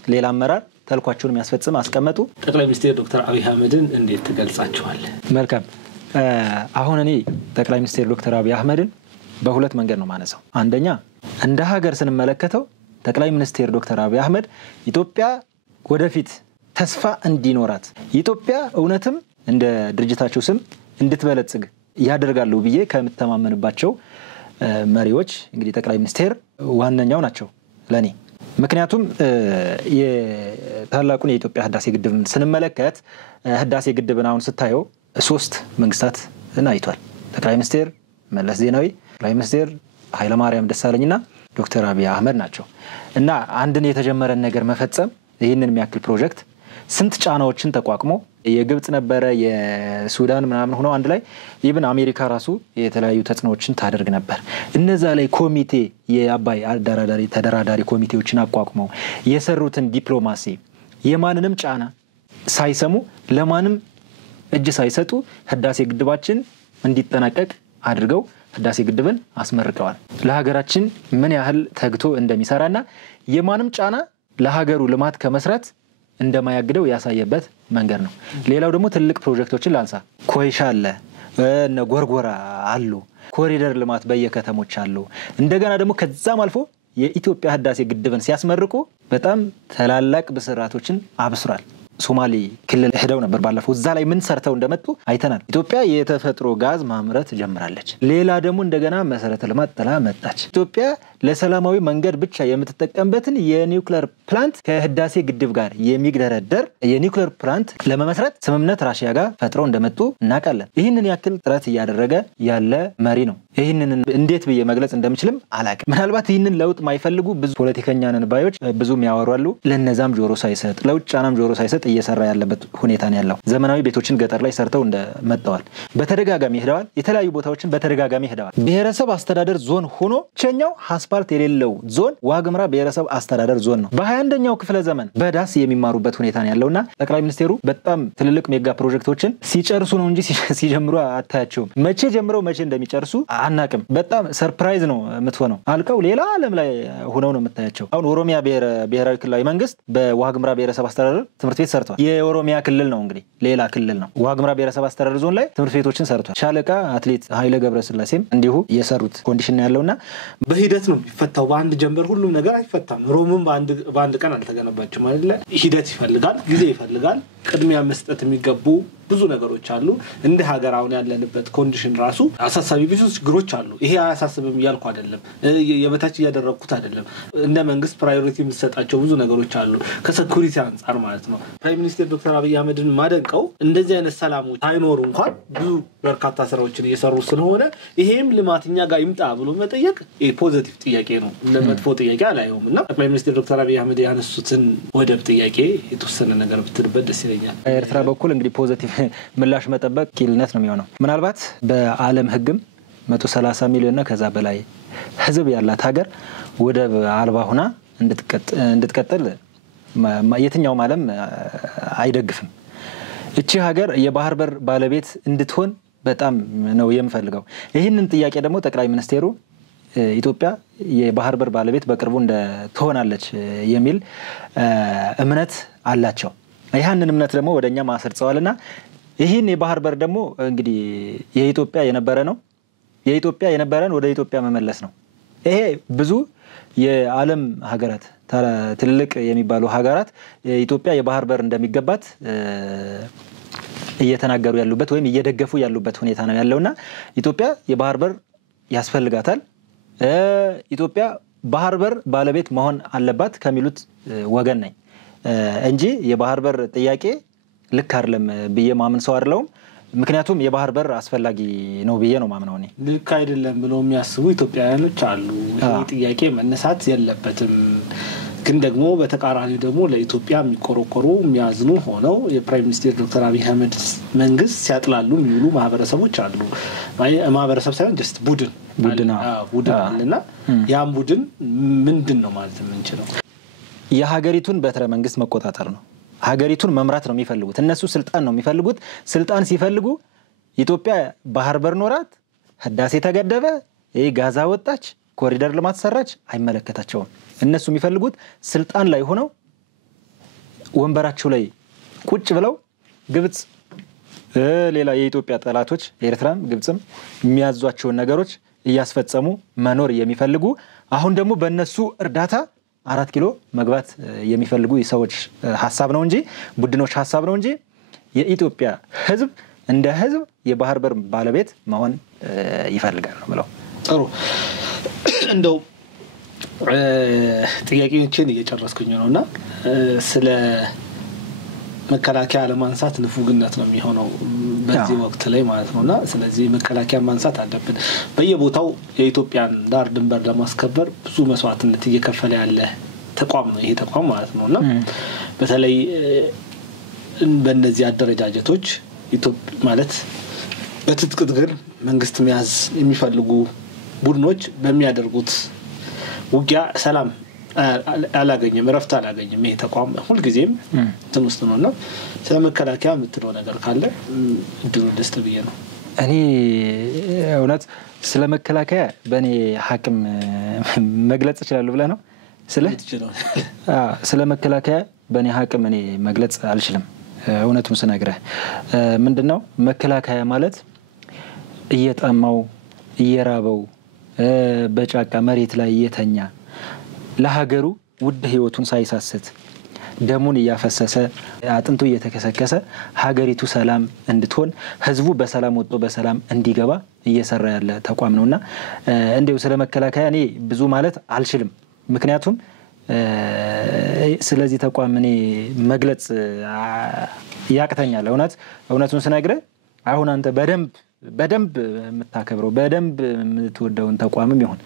ሌላ አመራር ተልኳቸውን የሚያስፈጽም አስቀመጡ። ጠቅላይ ሚኒስትር ዶክተር አብይ አህመድን እንዴት ትገልጻቸዋል? መልካም አሁን እኔ ጠቅላይ ሚኒስትር ዶክተር አብይ አህመድን በሁለት መንገድ ነው ማነሳው። አንደኛ እንደ ሀገር ስንመለከተው ጠቅላይ ሚኒስትር ዶክተር አብይ አህመድ ኢትዮጵያ ወደፊት ተስፋ እንዲኖራት ኢትዮጵያ እውነትም እንደ ድርጅታቸው ስም እንድትበለጽግ ያደርጋሉ ብዬ ከምተማመንባቸው መሪዎች እንግዲህ ጠቅላይ ሚኒስትር ዋነኛው ናቸው ለኔ። ምክንያቱም የታላቁን የኢትዮጵያ ህዳሴ ግድብን ስንመለከት ህዳሴ ግድብን አሁን ስታየው 3 መንግስታት አይቷል። ጠቅላይ ሚኒስትር መለስ ዜናዊ፣ ጠቅላይ ሚኒስትር ኃይለማርያም ደሳለኝና ዶክተር አብይ አህመድ ናቸው። እና አንድን የተጀመረን ነገር መፈጸም ይህንን የሚያክል ፕሮጀክት ስንት ጫናዎችን ተቋቁሞ የግብጽ ነበረ የሱዳን ምናምን ሆኖ አንድ ላይ ኢቭን አሜሪካ ራሱ የተለያዩ ተጽዕኖዎችን ታደርግ ነበር። እነዛ ላይ ኮሚቴ የአባይ ተደራዳሪ ኮሚቴዎችን አቋቁመው የሰሩትን ዲፕሎማሲ የማንንም ጫና ሳይሰሙ ለማንም እጅ ሳይሰጡ ህዳሴ ግድባችን እንዲጠናቀቅ አድርገው ህዳሴ ግድብን አስመርቀዋል። ለሀገራችን ምን ያህል ተግቶ እንደሚሰራና የማንም ጫና ለሀገሩ ልማት ከመስራት እንደማያግደው ያሳየበት መንገድ ነው። ሌላው ደግሞ ትልቅ ፕሮጀክቶችን ላንሳ። ኮይሻ አለ፣ እነ ጎርጎራ አሉ፣ ኮሪደር ልማት በየከተሞች አሉ። እንደገና ደግሞ ከዛም አልፎ የኢትዮጵያ ህዳሴ ግድብን ሲያስመርቁ በጣም ተላላቅ ብስራቶችን አብስሯል። ሶማሌ ክልል ሄደው ነበር ባለፈው። እዛ ላይ ምን ሰርተው እንደመጡ አይተናል። ኢትዮጵያ የተፈጥሮ ጋዝ ማምረት ጀምራለች። ሌላ ደግሞ እንደገና መሰረተ ልማት ጥላ መጣች። ኢትዮጵያ ለሰላማዊ መንገድ ብቻ የምትጠቀምበትን የኒውክሌር ፕላንት ከህዳሴ ግድብ ጋር የሚግደረደር የኒውክሌር ፕላንት ለመመስረት ስምምነት ራሽያ ጋር ፈጥረው እንደመጡ እናውቃለን። ይህንን ያክል ጥረት እያደረገ ያለ መሪ ነው። ይህንን እንዴት ብዬ መግለጽ እንደምችልም አላውቅም። ምናልባት ይህንን ለውጥ ማይፈልጉ ብዙ ፖለቲከኛ ነን ባዮች ብዙም ያወራሉ። ለነዛም ጆሮ ሳይሰጥ ለውጭ ጫናም ጆሮ ሳይሰጥ እየሰራ ያለበት ሁኔታ ነው ያለው። ዘመናዊ ቤቶችን ገጠር ላይ ሰርተው እንደመጣዋል። በተደጋጋሚ ሄደዋል። የተለያዩ ቦታዎችን በተደጋጋሚ ሄደዋል። ብሔረሰብ አስተዳደር ዞን ሆኖ ብቸኛው አስፓልት የሌለው ዞን ዋግምራ ብሔረሰብ አስተዳደር ዞን ነው። በ21ኛው ክፍለ ዘመን በዳስ የሚማሩበት ሁኔታ ነው ያለውና ጠቅላይ ሚኒስትሩ በጣም ትልልቅ ሜጋ ፕሮጀክቶችን ሲጨርሱ ነው እንጂ ሲጀምሩ አታያቸውም። መቼ ጀምረው መቼ እንደሚጨርሱ አናቅም። በጣም ሰርፕራይዝ ነው የምትሆነው። አልቀው ሌላ ዓለም ላይ ሆነው ነው የምታያቸው። አሁን ኦሮሚያ ብሔራዊ ክልላዊ መንግስት በዋግምራ ብሔረሰብ አስተዳደር ትምህርት ቤት ሰርቷል። የኦሮሚያ ክልል ነው እንግዲህ ሌላ ክልል ነው። ዋግምራ ብሔረሰብ አስተዳደር ዞን ላይ ትምህርት ቤቶችን ሰርቷል። ሻለቃ አትሌት ኃይለ ገብረስላሴም እንዲሁ የሰሩት ኮንዲሽን ያለውና በሂደት ነው የሚፈታው። በአንድ ጀንበር ሁሉም ነገር አይፈታም። ሮምም በአንድ ቀን አልተገነባችም አይደለ? ሂደት ይፈልጋል፣ ጊዜ ይፈልጋል። ቅድሚያ መስጠት የሚገቡ ብዙ ነገሮች አሉ። እንደ ሀገር አሁን ያለንበት ኮንዲሽን ራሱ አሳሳቢ ብዙ ችግሮች አሉ። ይሄ አያሳስብም እያልኩ አይደለም፣ የበታች እያደረግኩት አይደለም። እንደ መንግስት ፕራዮሪቲ የምትሰጣቸው ብዙ ነገሮች አሉ ከሴኩሪቲ አንጻር ማለት ነው። ፕራይም ሚኒስትር ዶክተር አብይ አህመድን ማደንቀው እንደዚህ አይነት ሰላሞች አይኖሩ እንኳን ብዙ በርካታ ስራዎችን እየሰሩ ስለሆነ ይሄም ልማትኛ ጋር ይምጣ ብሎ መጠየቅ ፖዚቲቭ ጥያቄ ነው። ለመጥፎ ጥያቄ አላየውም። እና ጠቅላይ ሚኒስትር ዶክተር አብይ አህመድ ያነሱትን ወደብ ጥያቄ የተወሰነ ነገር ብትልበት ደስ ይለኛል። ኤርትራ በኩል እንግዲህ ፖዚቲቭ ምላሽ መጠበቅ ኪልነት ነው የሚሆነው። ምናልባት በዓለም ህግም 130 ሚሊዮን እና ከዛ በላይ ህዝብ ያላት ሀገር ወደብ አልባ ሆና እንድትቀጥል የትኛውም ዓለም አይደግፍም። እቺ ሀገር የባህር በር ባለቤት እንድትሆን በጣም ነው የምፈልገው። ይህንን ጥያቄ ደግሞ ጠቅላይ ሚኒስትሩ ኢትዮጵያ የባህር በር ባለቤት በቅርቡ እንደትሆናለች የሚል እምነት አላቸው። ይህንን እምነት ደግሞ ወደኛ ማሰርጸዋልና ይህን የባህር በር ደግሞ እንግዲህ የኢትዮጵያ የነበረ ነው። የኢትዮጵያ የነበረን ወደ ኢትዮጵያ መመለስ ነው። ይሄ ብዙ የዓለም ሀገራት ትልቅ የሚባሉ ሀገራት ኢትዮጵያ የባህር በር እንደሚገባት እየተናገሩ ያሉበት ወይም እየደገፉ ያሉበት ሁኔታ ነው ያለውና ኢትዮጵያ የባህር በር ያስፈልጋታል። ኢትዮጵያ ባህር በር ባለቤት መሆን አለባት ከሚሉት ወገን ነኝ እንጂ የባህር በር ጥያቄ ልክ አይደለም ብዬ ማምን ሰው አይደለም። ምክንያቱም የባህር በር አስፈላጊ ነው ብዬ ነው ማምነው። እኔ ልክ አይደለም ብሎ የሚያስቡ ኢትዮጵያውያኖች አሉ። ይሄ ጥያቄ መነሳት የለበትም። ግን ደግሞ በተቃራኒ ደግሞ ለኢትዮጵያ የሚቆረቆሩ የሚያዝኑ ሆነው የፕራይም ሚኒስትር ዶክተር አብይ አህመድ መንግስት ሲያጥላሉ የሚውሉ ማህበረሰቦች አሉ። ማህበረሰብ ሳይሆን ጀስት ቡድን አለና ያም ቡድን ምንድን ነው ማለት የምንችለው? የሀገሪቱን በትረ መንግስት መቆጣጠር ነው። ሀገሪቱን መምራት ነው የሚፈልጉት። እነሱ ስልጣን ነው የሚፈልጉት። ስልጣን ሲፈልጉ ኢትዮጵያ ባህር በር ኖራት ህዳሴ ተገደበ ጋዛ ወጣች ኮሪደር ልማት ሰራች አይመለከታቸውም እነሱ የሚፈልጉት ስልጣን ላይ ሆነው ወንበራቸው ላይ ቁጭ ብለው ግብጽ ሌላ የኢትዮጵያ ጠላቶች ኤርትራም ግብጽም የሚያዟቸው ነገሮች እያስፈጸሙ መኖር የሚፈልጉ አሁን ደግሞ በእነሱ እርዳታ 4 ኪሎ መግባት የሚፈልጉ ሰዎች ሐሳብ ነው እንጂ ቡድኖች ሐሳብ ነው እንጂ የኢትዮጵያ ህዝብ እንደ ህዝብ የባህር በር ባለቤት መሆን ይፈልጋል ነው ብለው ጥሩ እንደው ጥያቄዎችን እየጨረስኩኝ ነውና ስለ መከላከያ ለማንሳት ንፉግነት ነው የሚሆነው በዚህ ወቅት ላይ ማለት ነውና ስለዚህ መከላከያ ማንሳት አለብን በየቦታው የኢትዮጵያን ዳር ድንበር ለማስከበር ብዙ መስዋዕትነት እየከፈለ ያለ ተቋም ነው ይሄ ተቋም ማለት ነውና በተለይ በእነዚህ አደረጃጀቶች ኢትዮጵያ ማለት በትጥቅ ትግል መንግስት መያዝ የሚፈልጉ ቡድኖች በሚያደርጉት ውጊያ ሰላም አላገኘም ረፍት አላገኘም ይሄ ተቋም ሁሉ ጊዜም ተመስቶ ነውና ስለመከላከያ የምትለው ነገር ካለ እድሉ ደስተ ብዬ ነው እኔ እውነት ስለመከላከያ በእኔ ሐቅም መግለጽ ይችላል ብለ ነው ስለመከላከያ በእኔ ሐቅም እኔ መግለጽ አልችልም እውነቱን ስነግርህ ምንድነው መከላከያ ማለት እየጣማው እየራበው በጫካ መሬት ላይ እየተኛ ለሀገሩ ውድ ህይወቱን ሳይሳስት ደሙን ያፈሰሰ አጥንቱ እየተከሰከሰ ሀገሪቱ ሰላም እንድትሆን ህዝቡ በሰላም ወጥቶ በሰላም እንዲገባ እየሰራ ያለ ተቋም ነውና እንደው ስለመከላከያ እኔ ብዙ ማለት አልችልም ምክንያቱም ስለዚህ ተቋም እኔ መግለጽ ያቅተኛል እውነቱን ስነግርህ አሁን አንተ በደንብ የምታከብረው በደንብ የምትወደውን ተቋምም ይሁን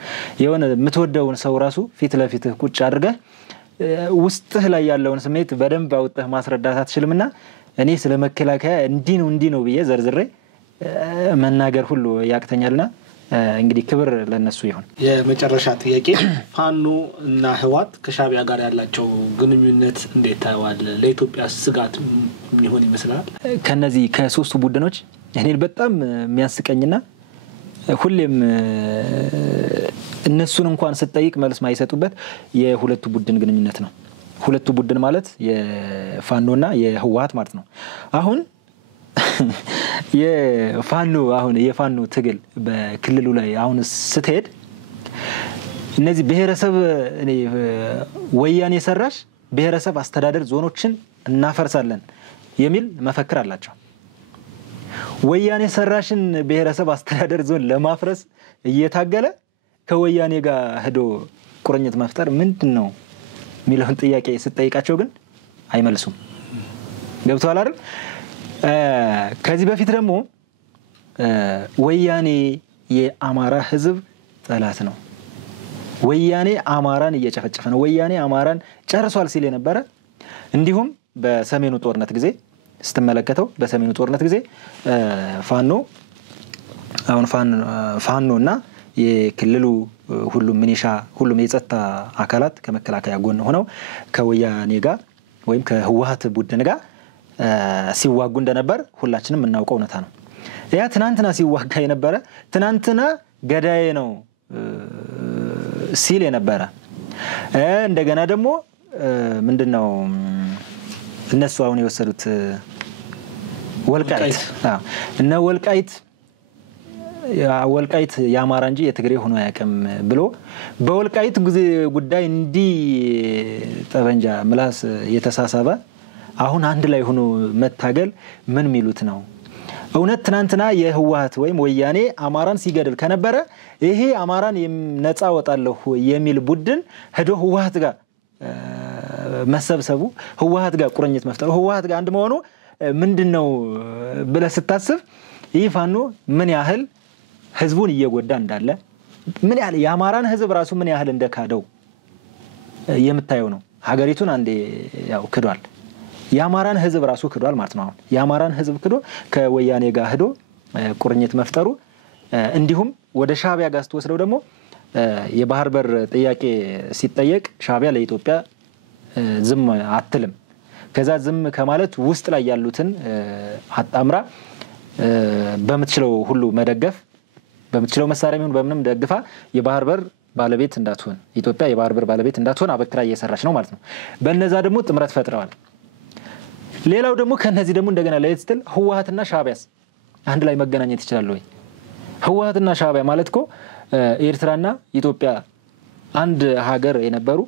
የሆነ የምትወደውን ሰው ራሱ ፊት ለፊት ቁጭ አድርገህ ውስጥህ ላይ ያለውን ስሜት በደንብ አውጥተህ ማስረዳት አትችልምና እኔ ስለመከላከያ እንዲ ነው ብዬ ዘርዝሬ መናገር ሁሉ ያቅተኛልና እንግዲህ ክብር ለነሱ ይሁን የመጨረሻ ጥያቄ ፋኖ እና ህዋት ከሻቢያ ጋር ያላቸው ግንኙነት እንዴት ታይዋል ለኢትዮጵያ ስጋት ምን ይመስላል ከነዚህ ከሶስቱ ቡድኖች እኔን በጣም የሚያስቀኝና ሁሌም እነሱን እንኳን ስትጠይቅ መልስ ማይሰጡበት የሁለቱ ቡድን ግንኙነት ነው ሁለቱ ቡድን ማለት የፋኖና የህዋት ማለት ነው አሁን የፋኖ ትግል በክልሉ ላይ አሁን ስትሄድ እነዚህ ብሔረሰብ ወያኔ ሰራሽ ብሔረሰብ አስተዳደር ዞኖችን እናፈርሳለን የሚል መፈክር አላቸው ወያኔ ሰራሽን ብሔረሰብ አስተዳደር ዞን ለማፍረስ እየታገለ ከወያኔ ጋር ሄዶ ቁርኝት መፍጠር ምንድነው ሚሊዮን ጥያቄ ስትጠይቃቸው ግን አይመልሱም ገብቷል አይደል ከዚህ በፊት ደግሞ ወያኔ የአማራ ህዝብ ጠላት ነው ወያኔ አማራን እየጨፈጨፈ ነው ወያኔ አማራን ጨርሷል ሲል የነበረ እንዲሁም በሰሜኑ ጦርነት ጊዜ ስትመለከተው በሰሜኑ ጦርነት ጊዜ ፋኖና የክልሉ ሁሉም ሚኒሻ ሁሉም የጸጥታ አካላት ከመከላከያ ጎን ሆነው ከወያኔ ጋር ወይም ከህወሓት ቡድን ጋር ሲዋጉ እንደነበር ሁላችንም እናውቀው ነታ ነው ያ ትናንትና ሲዋጋ የነበረ ትናንትና ገዳዬ ነው ሲል የነበረ እንደገና ደግሞ ምንድነው እነሱ አሁን የወሰዱት ወልቃይት እና ወልቃይት ያማራ እንጂ የትግሬ ሆኖ ያቀም ብሎ በወልቃይት ጉዳይ እንዲ ጠበንጃ ምላስ የተሳሳበ አሁን አንድ ላይ ሆኖ መታገል ምን ሚሉት ነው እውነት ትናንትና የህወሓት ወይም ወያኔ አማራን ሲገድል ከነበረ ይሄ አማራን ነፃ ወጣለሁ የሚል ቡድን ሄዶ ህወሓት ጋር መሰብሰቡ ህወሓት ጋር ቁርኝት መፍጠሩ ህወሓት ጋር አንድ መሆኑ ምንድነው ብለ ስታስብ ይህ ፋኖ ምን ያህል ህዝቡን እየጎዳ እንዳለ ምን ያህል ያማራን ህዝብ ራሱ ምን ያህል እንደካደው የምታየው ነው ሀገሪቱን አንዴ ያው ክዷል ያማራን ህዝብ ራሱ ክዷል ማለት ነው ያማራን ህዝብ ክዶ ከወያኔ ጋር ሄዶ ቁርኝት መፍጠሩ እንዲሁም ወደ ሻቢያ ጋር ስትወስደው ደግሞ የባህር በር ጥያቄ ሲጠየቅ ሻቢያ ለኢትዮጵያ ዝም አትልም ከዛ ዝም ከማለት ውስጥ ላይ ያሉትን አጣምራ በመትችለው ሁሉ መደገፍ በመትችለው መሳሪያ ምን በምንም ደግፋ የባህር በር ባለቤት እንዳትሆን ኢትዮጵያ የባህር በር ባለቤት እንዳትሆን አበክራ እየሰራች ነው ማለት ነው። በእነዛ ደግሞ ጥምረት ፈጥረዋል። ሌላው ደግሞ ከነዚህ ደግሞ እንደገና ለይትል ህወሓትና ሻዕቢያስ አንድ ላይ መገናኘት ይችላል ወይ? ህወሓትና ሻዕቢያ ማለት እኮ ኤርትራና ኢትዮጵያ አንድ ሀገር የነበሩ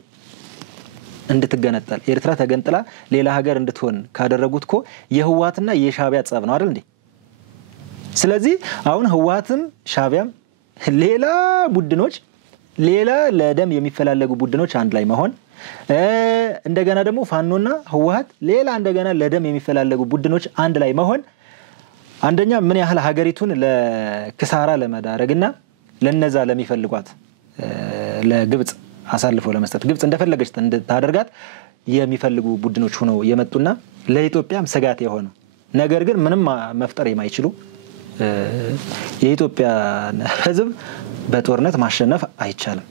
እንድትገነጠል ኤርትራ ተገንጥላ ሌላ ሀገር እንድትሆን ካደረጉት እኮ የህወሓትና የሻዕቢያ ጸብ ነው አይደል እንዴ? ስለዚህ አሁን ህወሓትም ሻዕቢያም ሌላ ቡድኖች ሌላ ለደም የሚፈላለጉ ቡድኖች አንድ ላይ መሆን እንደገና ደግሞ ፋኖና ህወሓት ሌላ እንደገና ለደም የሚፈላለጉ ቡድኖች አንድ ላይ መሆን አንደኛ ምን ያህል ሀገሪቱን ለክሳራ ለመዳረግና ለነዛ ለሚፈልጓት ለግብጽ አሳልፈው ለመስጠት ግብጽ እንደፈለገች እንድታደርጋት የሚፈልጉ ቡድኖች ሆነው የመጡና ለኢትዮጵያም ስጋት የሆኑ ነገር ግን ምንም መፍጠር የማይችሉ የኢትዮጵያ ህዝብ በጦርነት ማሸነፍ አይቻልም።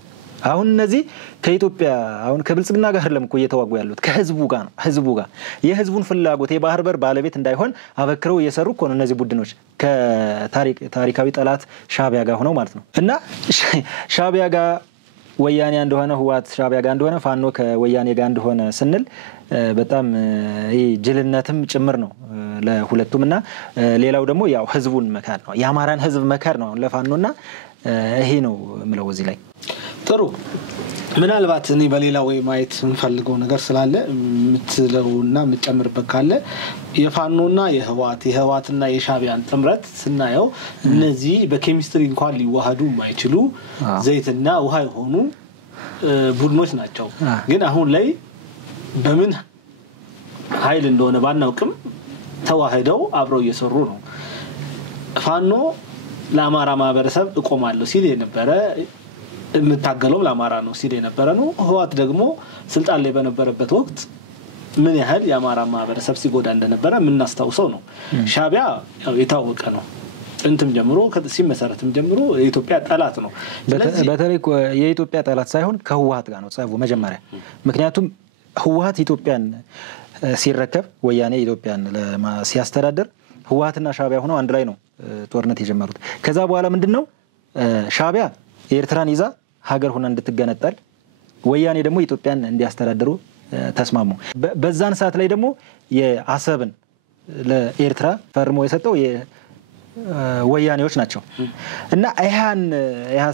አሁን እነዚህ ከኢትዮጵያ አሁን ከብልጽግና ጋር ለምኮ እየተዋጉ ያሉት ከህዝቡ ጋር ነው። ህዝቡ ጋር የህዝቡን ፍላጎት የባህር በር ባለቤት እንዳይሆን አበክረው እየሰሩ እኮ ነው እነዚህ ቡድኖች ከታሪካዊ ጠላት ሻዕቢያ ጋር ሆነው ማለት ነው። እና ሻዕቢያ ጋር ወያኔ እንደሆነ ህወሓት ሻዕቢያ ጋር እንደሆነ ፋኖ ከወያኔ ጋር እንደሆነ ስንል በጣም ጅልነትም ጭምር ነው ለሁለቱምና ሌላው ደግሞ ያው ህዝቡን መካድ ነው የአማራን ህዝብ መካድ ነው ለፋኖና ይሄ ነው ምለው እዚህ ላይ ጥሩ ምናልባት እኔ በሌላ ወይ ማየት እንፈልገው ነገር ስላለ ምትለውና ምጨምርበት ካለ የፋኖና የህወሓትና የሻዕቢያን ጥምረት ስናየው እነዚህ በኬሚስትሪ እንኳን ሊዋሃዱ የማይችሉ ዘይትና ውሃ የሆኑ ቡድኖች ናቸው። ግን አሁን ላይ በምን ኃይል እንደሆነ ባናውቅም ተዋህደው አብረው እየሰሩ ነው። ፋኖ ለአማራ ማህበረሰብ እቆማለሁ ሲል የነበረ የምታገለው ለአማራ ነው ሲል የነበረ ነው። ህወሓት ደግሞ ስልጣን ላይ በነበረበት ወቅት ምን ያህል የአማራ ማህበረሰብ ሲጎዳ እንደነበረ ምናስተውሰው ነው። ሻዕቢያ ያው የታወቀ ነው። ጥንትም ጀምሮ ሲመሰረትም ጀምሮ የኢትዮጵያ ጠላት ነው። በተለይ የኢትዮጵያ ጠላት ሳይሆን ከህወሓት ጋር ነው ጸቡ መጀመሪያ። ምክንያቱም ህወሓት ኢትዮጵያን ሲረከብ ወያኔ ኢትዮጵያን ሲያስተዳድር ህወሓትና ሻዕቢያ ሆነው አንድ ላይ ነው ጦርነት የጀመሩት። ከዛ በኋላ ምንድነው ሻዕቢያ ኤርትራን ይዛ ሀገር ሆና እንድትገነጠል ወያኔ ደግሞ ኢትዮጵያን እንዲያስተዳድሩ ተስማሙ። በዛን ሰዓት ላይ ደግሞ የአሰብን ለኤርትራ ፈርሞ የሰጠው የወያኔዎች ናቸው እና ይሄ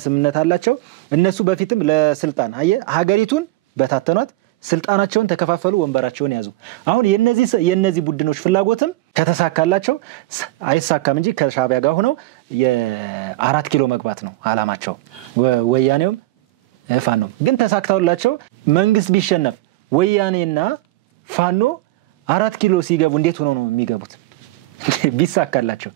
ስምምነት አላቸው። እነሱ በፊትም ለስልጣን ሀገሪቱን በታተኗት ስልጣናቸውን ተከፋፈሉ ወንበራቸውን ያዙ። አሁን የነዚህ ቡድኖች ፍላጎትም ከተሳካላቸው አይሳካም እንጂ ከሻዕቢያ ጋር ሆነው የ4 ኪሎ መግባት ነው አላማቸው። ወያኔውም ፋኖ ግን ተሳክታውላቸው መንግስት ቢሸነፍ ወያኔና ፋኖ 4 ኪሎ ሲገቡ እንዴት ሆኖ ነው የሚገቡት? ቢሳካላቸው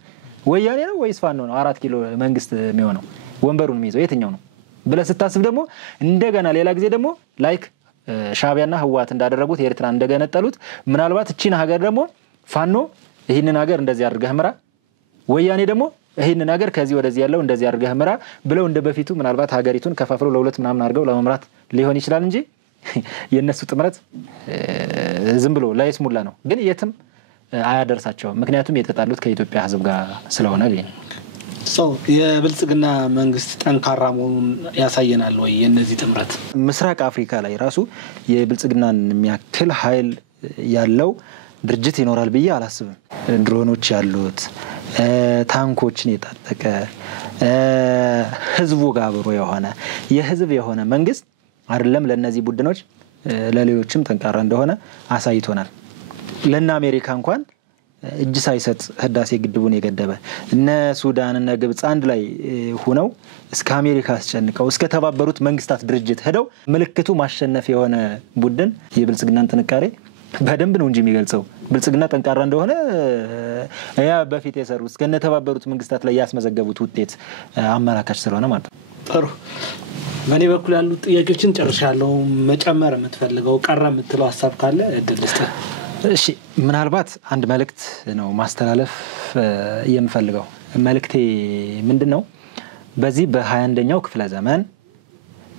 ወያኔ ነው ወይስ ፋኖ ነው 4 ኪሎ መንግስት የሚሆነው ወንበሩን የሚይዘው የትኛው ነው ብለህ ስታስብ ደግሞ እንደገና ሌላ ጊዜ ደግሞ ላይክ ሻዕቢያና ህወሓት እንዳደረጉት ኤርትራ እንደገነጠሉት ምናልባት እቺን ሀገር ደግሞ ፋኖ ይሄንን ሀገር እንደዚህ አድርገህ ምራ ወያኔ ደግሞ ይሄንን ሀገር ከዚህ ወደዚህ ያለው እንደዚህ አድርገህ ምራ ብለው እንደበፊቱ ምናልባት ሀገሪቱን ከፋፍለው ለሁለት ምናምን አድርገው ለመምራት ሊሆን ይችላል እንጂ የነሱ ጥምረት ዝም ብሎ ላይስሙላ ነው። ግን የትም አያደርሳቸው ምክንያቱም የተጣሉት ከኢትዮጵያ ህዝብ ጋር ስለሆነ ግን የብልጽግና መንግስት ጠንካራ መሆኑን ያሳየናል ወይ? የነዚህ ጥምረት ምስራቅ አፍሪካ ላይ ራሱ የብልጽግናን የሚያክል ኃይል ያለው ድርጅት ይኖራል ብዬ አላስብም። ድሮኖች ያሉት ታንኮችን የታጠቀ ህዝቡ ጋር አብሮ የሆነ የህዝብ የሆነ መንግስት አይደለም ለነዚህ ቡድኖች ለሌሎችም ጠንካራ እንደሆነ አሳይቶናል። ለና አሜሪካ እንኳን እጅ ሳይሰጥ ህዳሴ ግድቡን የገደበ እነ ሱዳን እና ግብጽ አንድ ላይ ሆነው እስከ አሜሪካ አስጨንቀው እስከ ተባበሩት መንግስታት ድርጅት ሄደው ምልክቱ ማሸነፍ የሆነ ቡድን የብልጽግናን ጥንካሬ በደንብ ነው እንጂ የሚገልጸው ብልጽግና ጠንካራ እንደሆነ ያ በፊት የሰሩት እስከ ተባበሩት መንግስታት ላይ ያስመዘገቡት ውጤት አመላካች ስለሆነ ማለት ነው። ጥሩ በእኔ በኩል ያሉት ጥያቄዎችን ጨርሻለሁ። መጨመር የምትፈልገው ቀረ የምትለው ሐሳብ ካለ እድል ልስጥህ። እሺ ምናልባት አንድ መልእክት ነው ማስተላለፍ የምፈልገው። መልእክቴ ምንድነው? በዚህ በ21ኛው ክፍለ ዘመን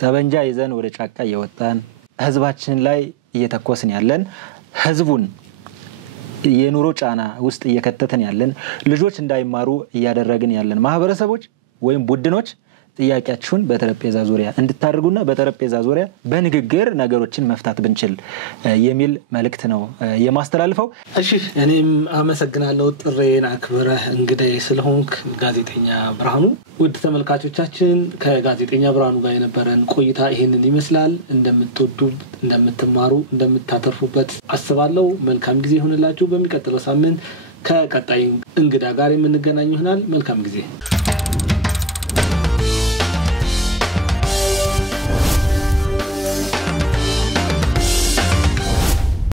ጠበንጃ ይዘን ወደ ጫካ እየወጣን ህዝባችን ላይ እየተኮስን ያለን ህዝቡን የኑሮ ጫና ውስጥ እየከተተን ያለን ልጆች እንዳይማሩ እያደረግን ያለን ማህበረሰቦች ወይም ቡድኖች ጥያቄያችሁን በጠረጴዛ ዙሪያ እንድታደርጉና በጠረጴዛ ዙሪያ በንግግር ነገሮችን መፍታት ብንችል የሚል መልእክት ነው የማስተላልፈው። እሺ እኔም አመሰግናለሁ ጥሬን አክብረህ እንግዳዬ ስለሆንክ ጋዜጠኛ ብርሃኑ። ውድ ተመልካቾቻችን ከጋዜጠኛ ብርሃኑ ጋር የነበረን ቆይታ ይሄንን ይመስላል። እንደምትወዱት እንደምትማሩ እንደምታተርፉበት አስባለሁ። መልካም ጊዜ ይሁንላችሁ። በሚቀጥለው ሳምንት ከቀጣይ እንግዳ ጋር የምንገናኝ ይሆናል። መልካም ጊዜ።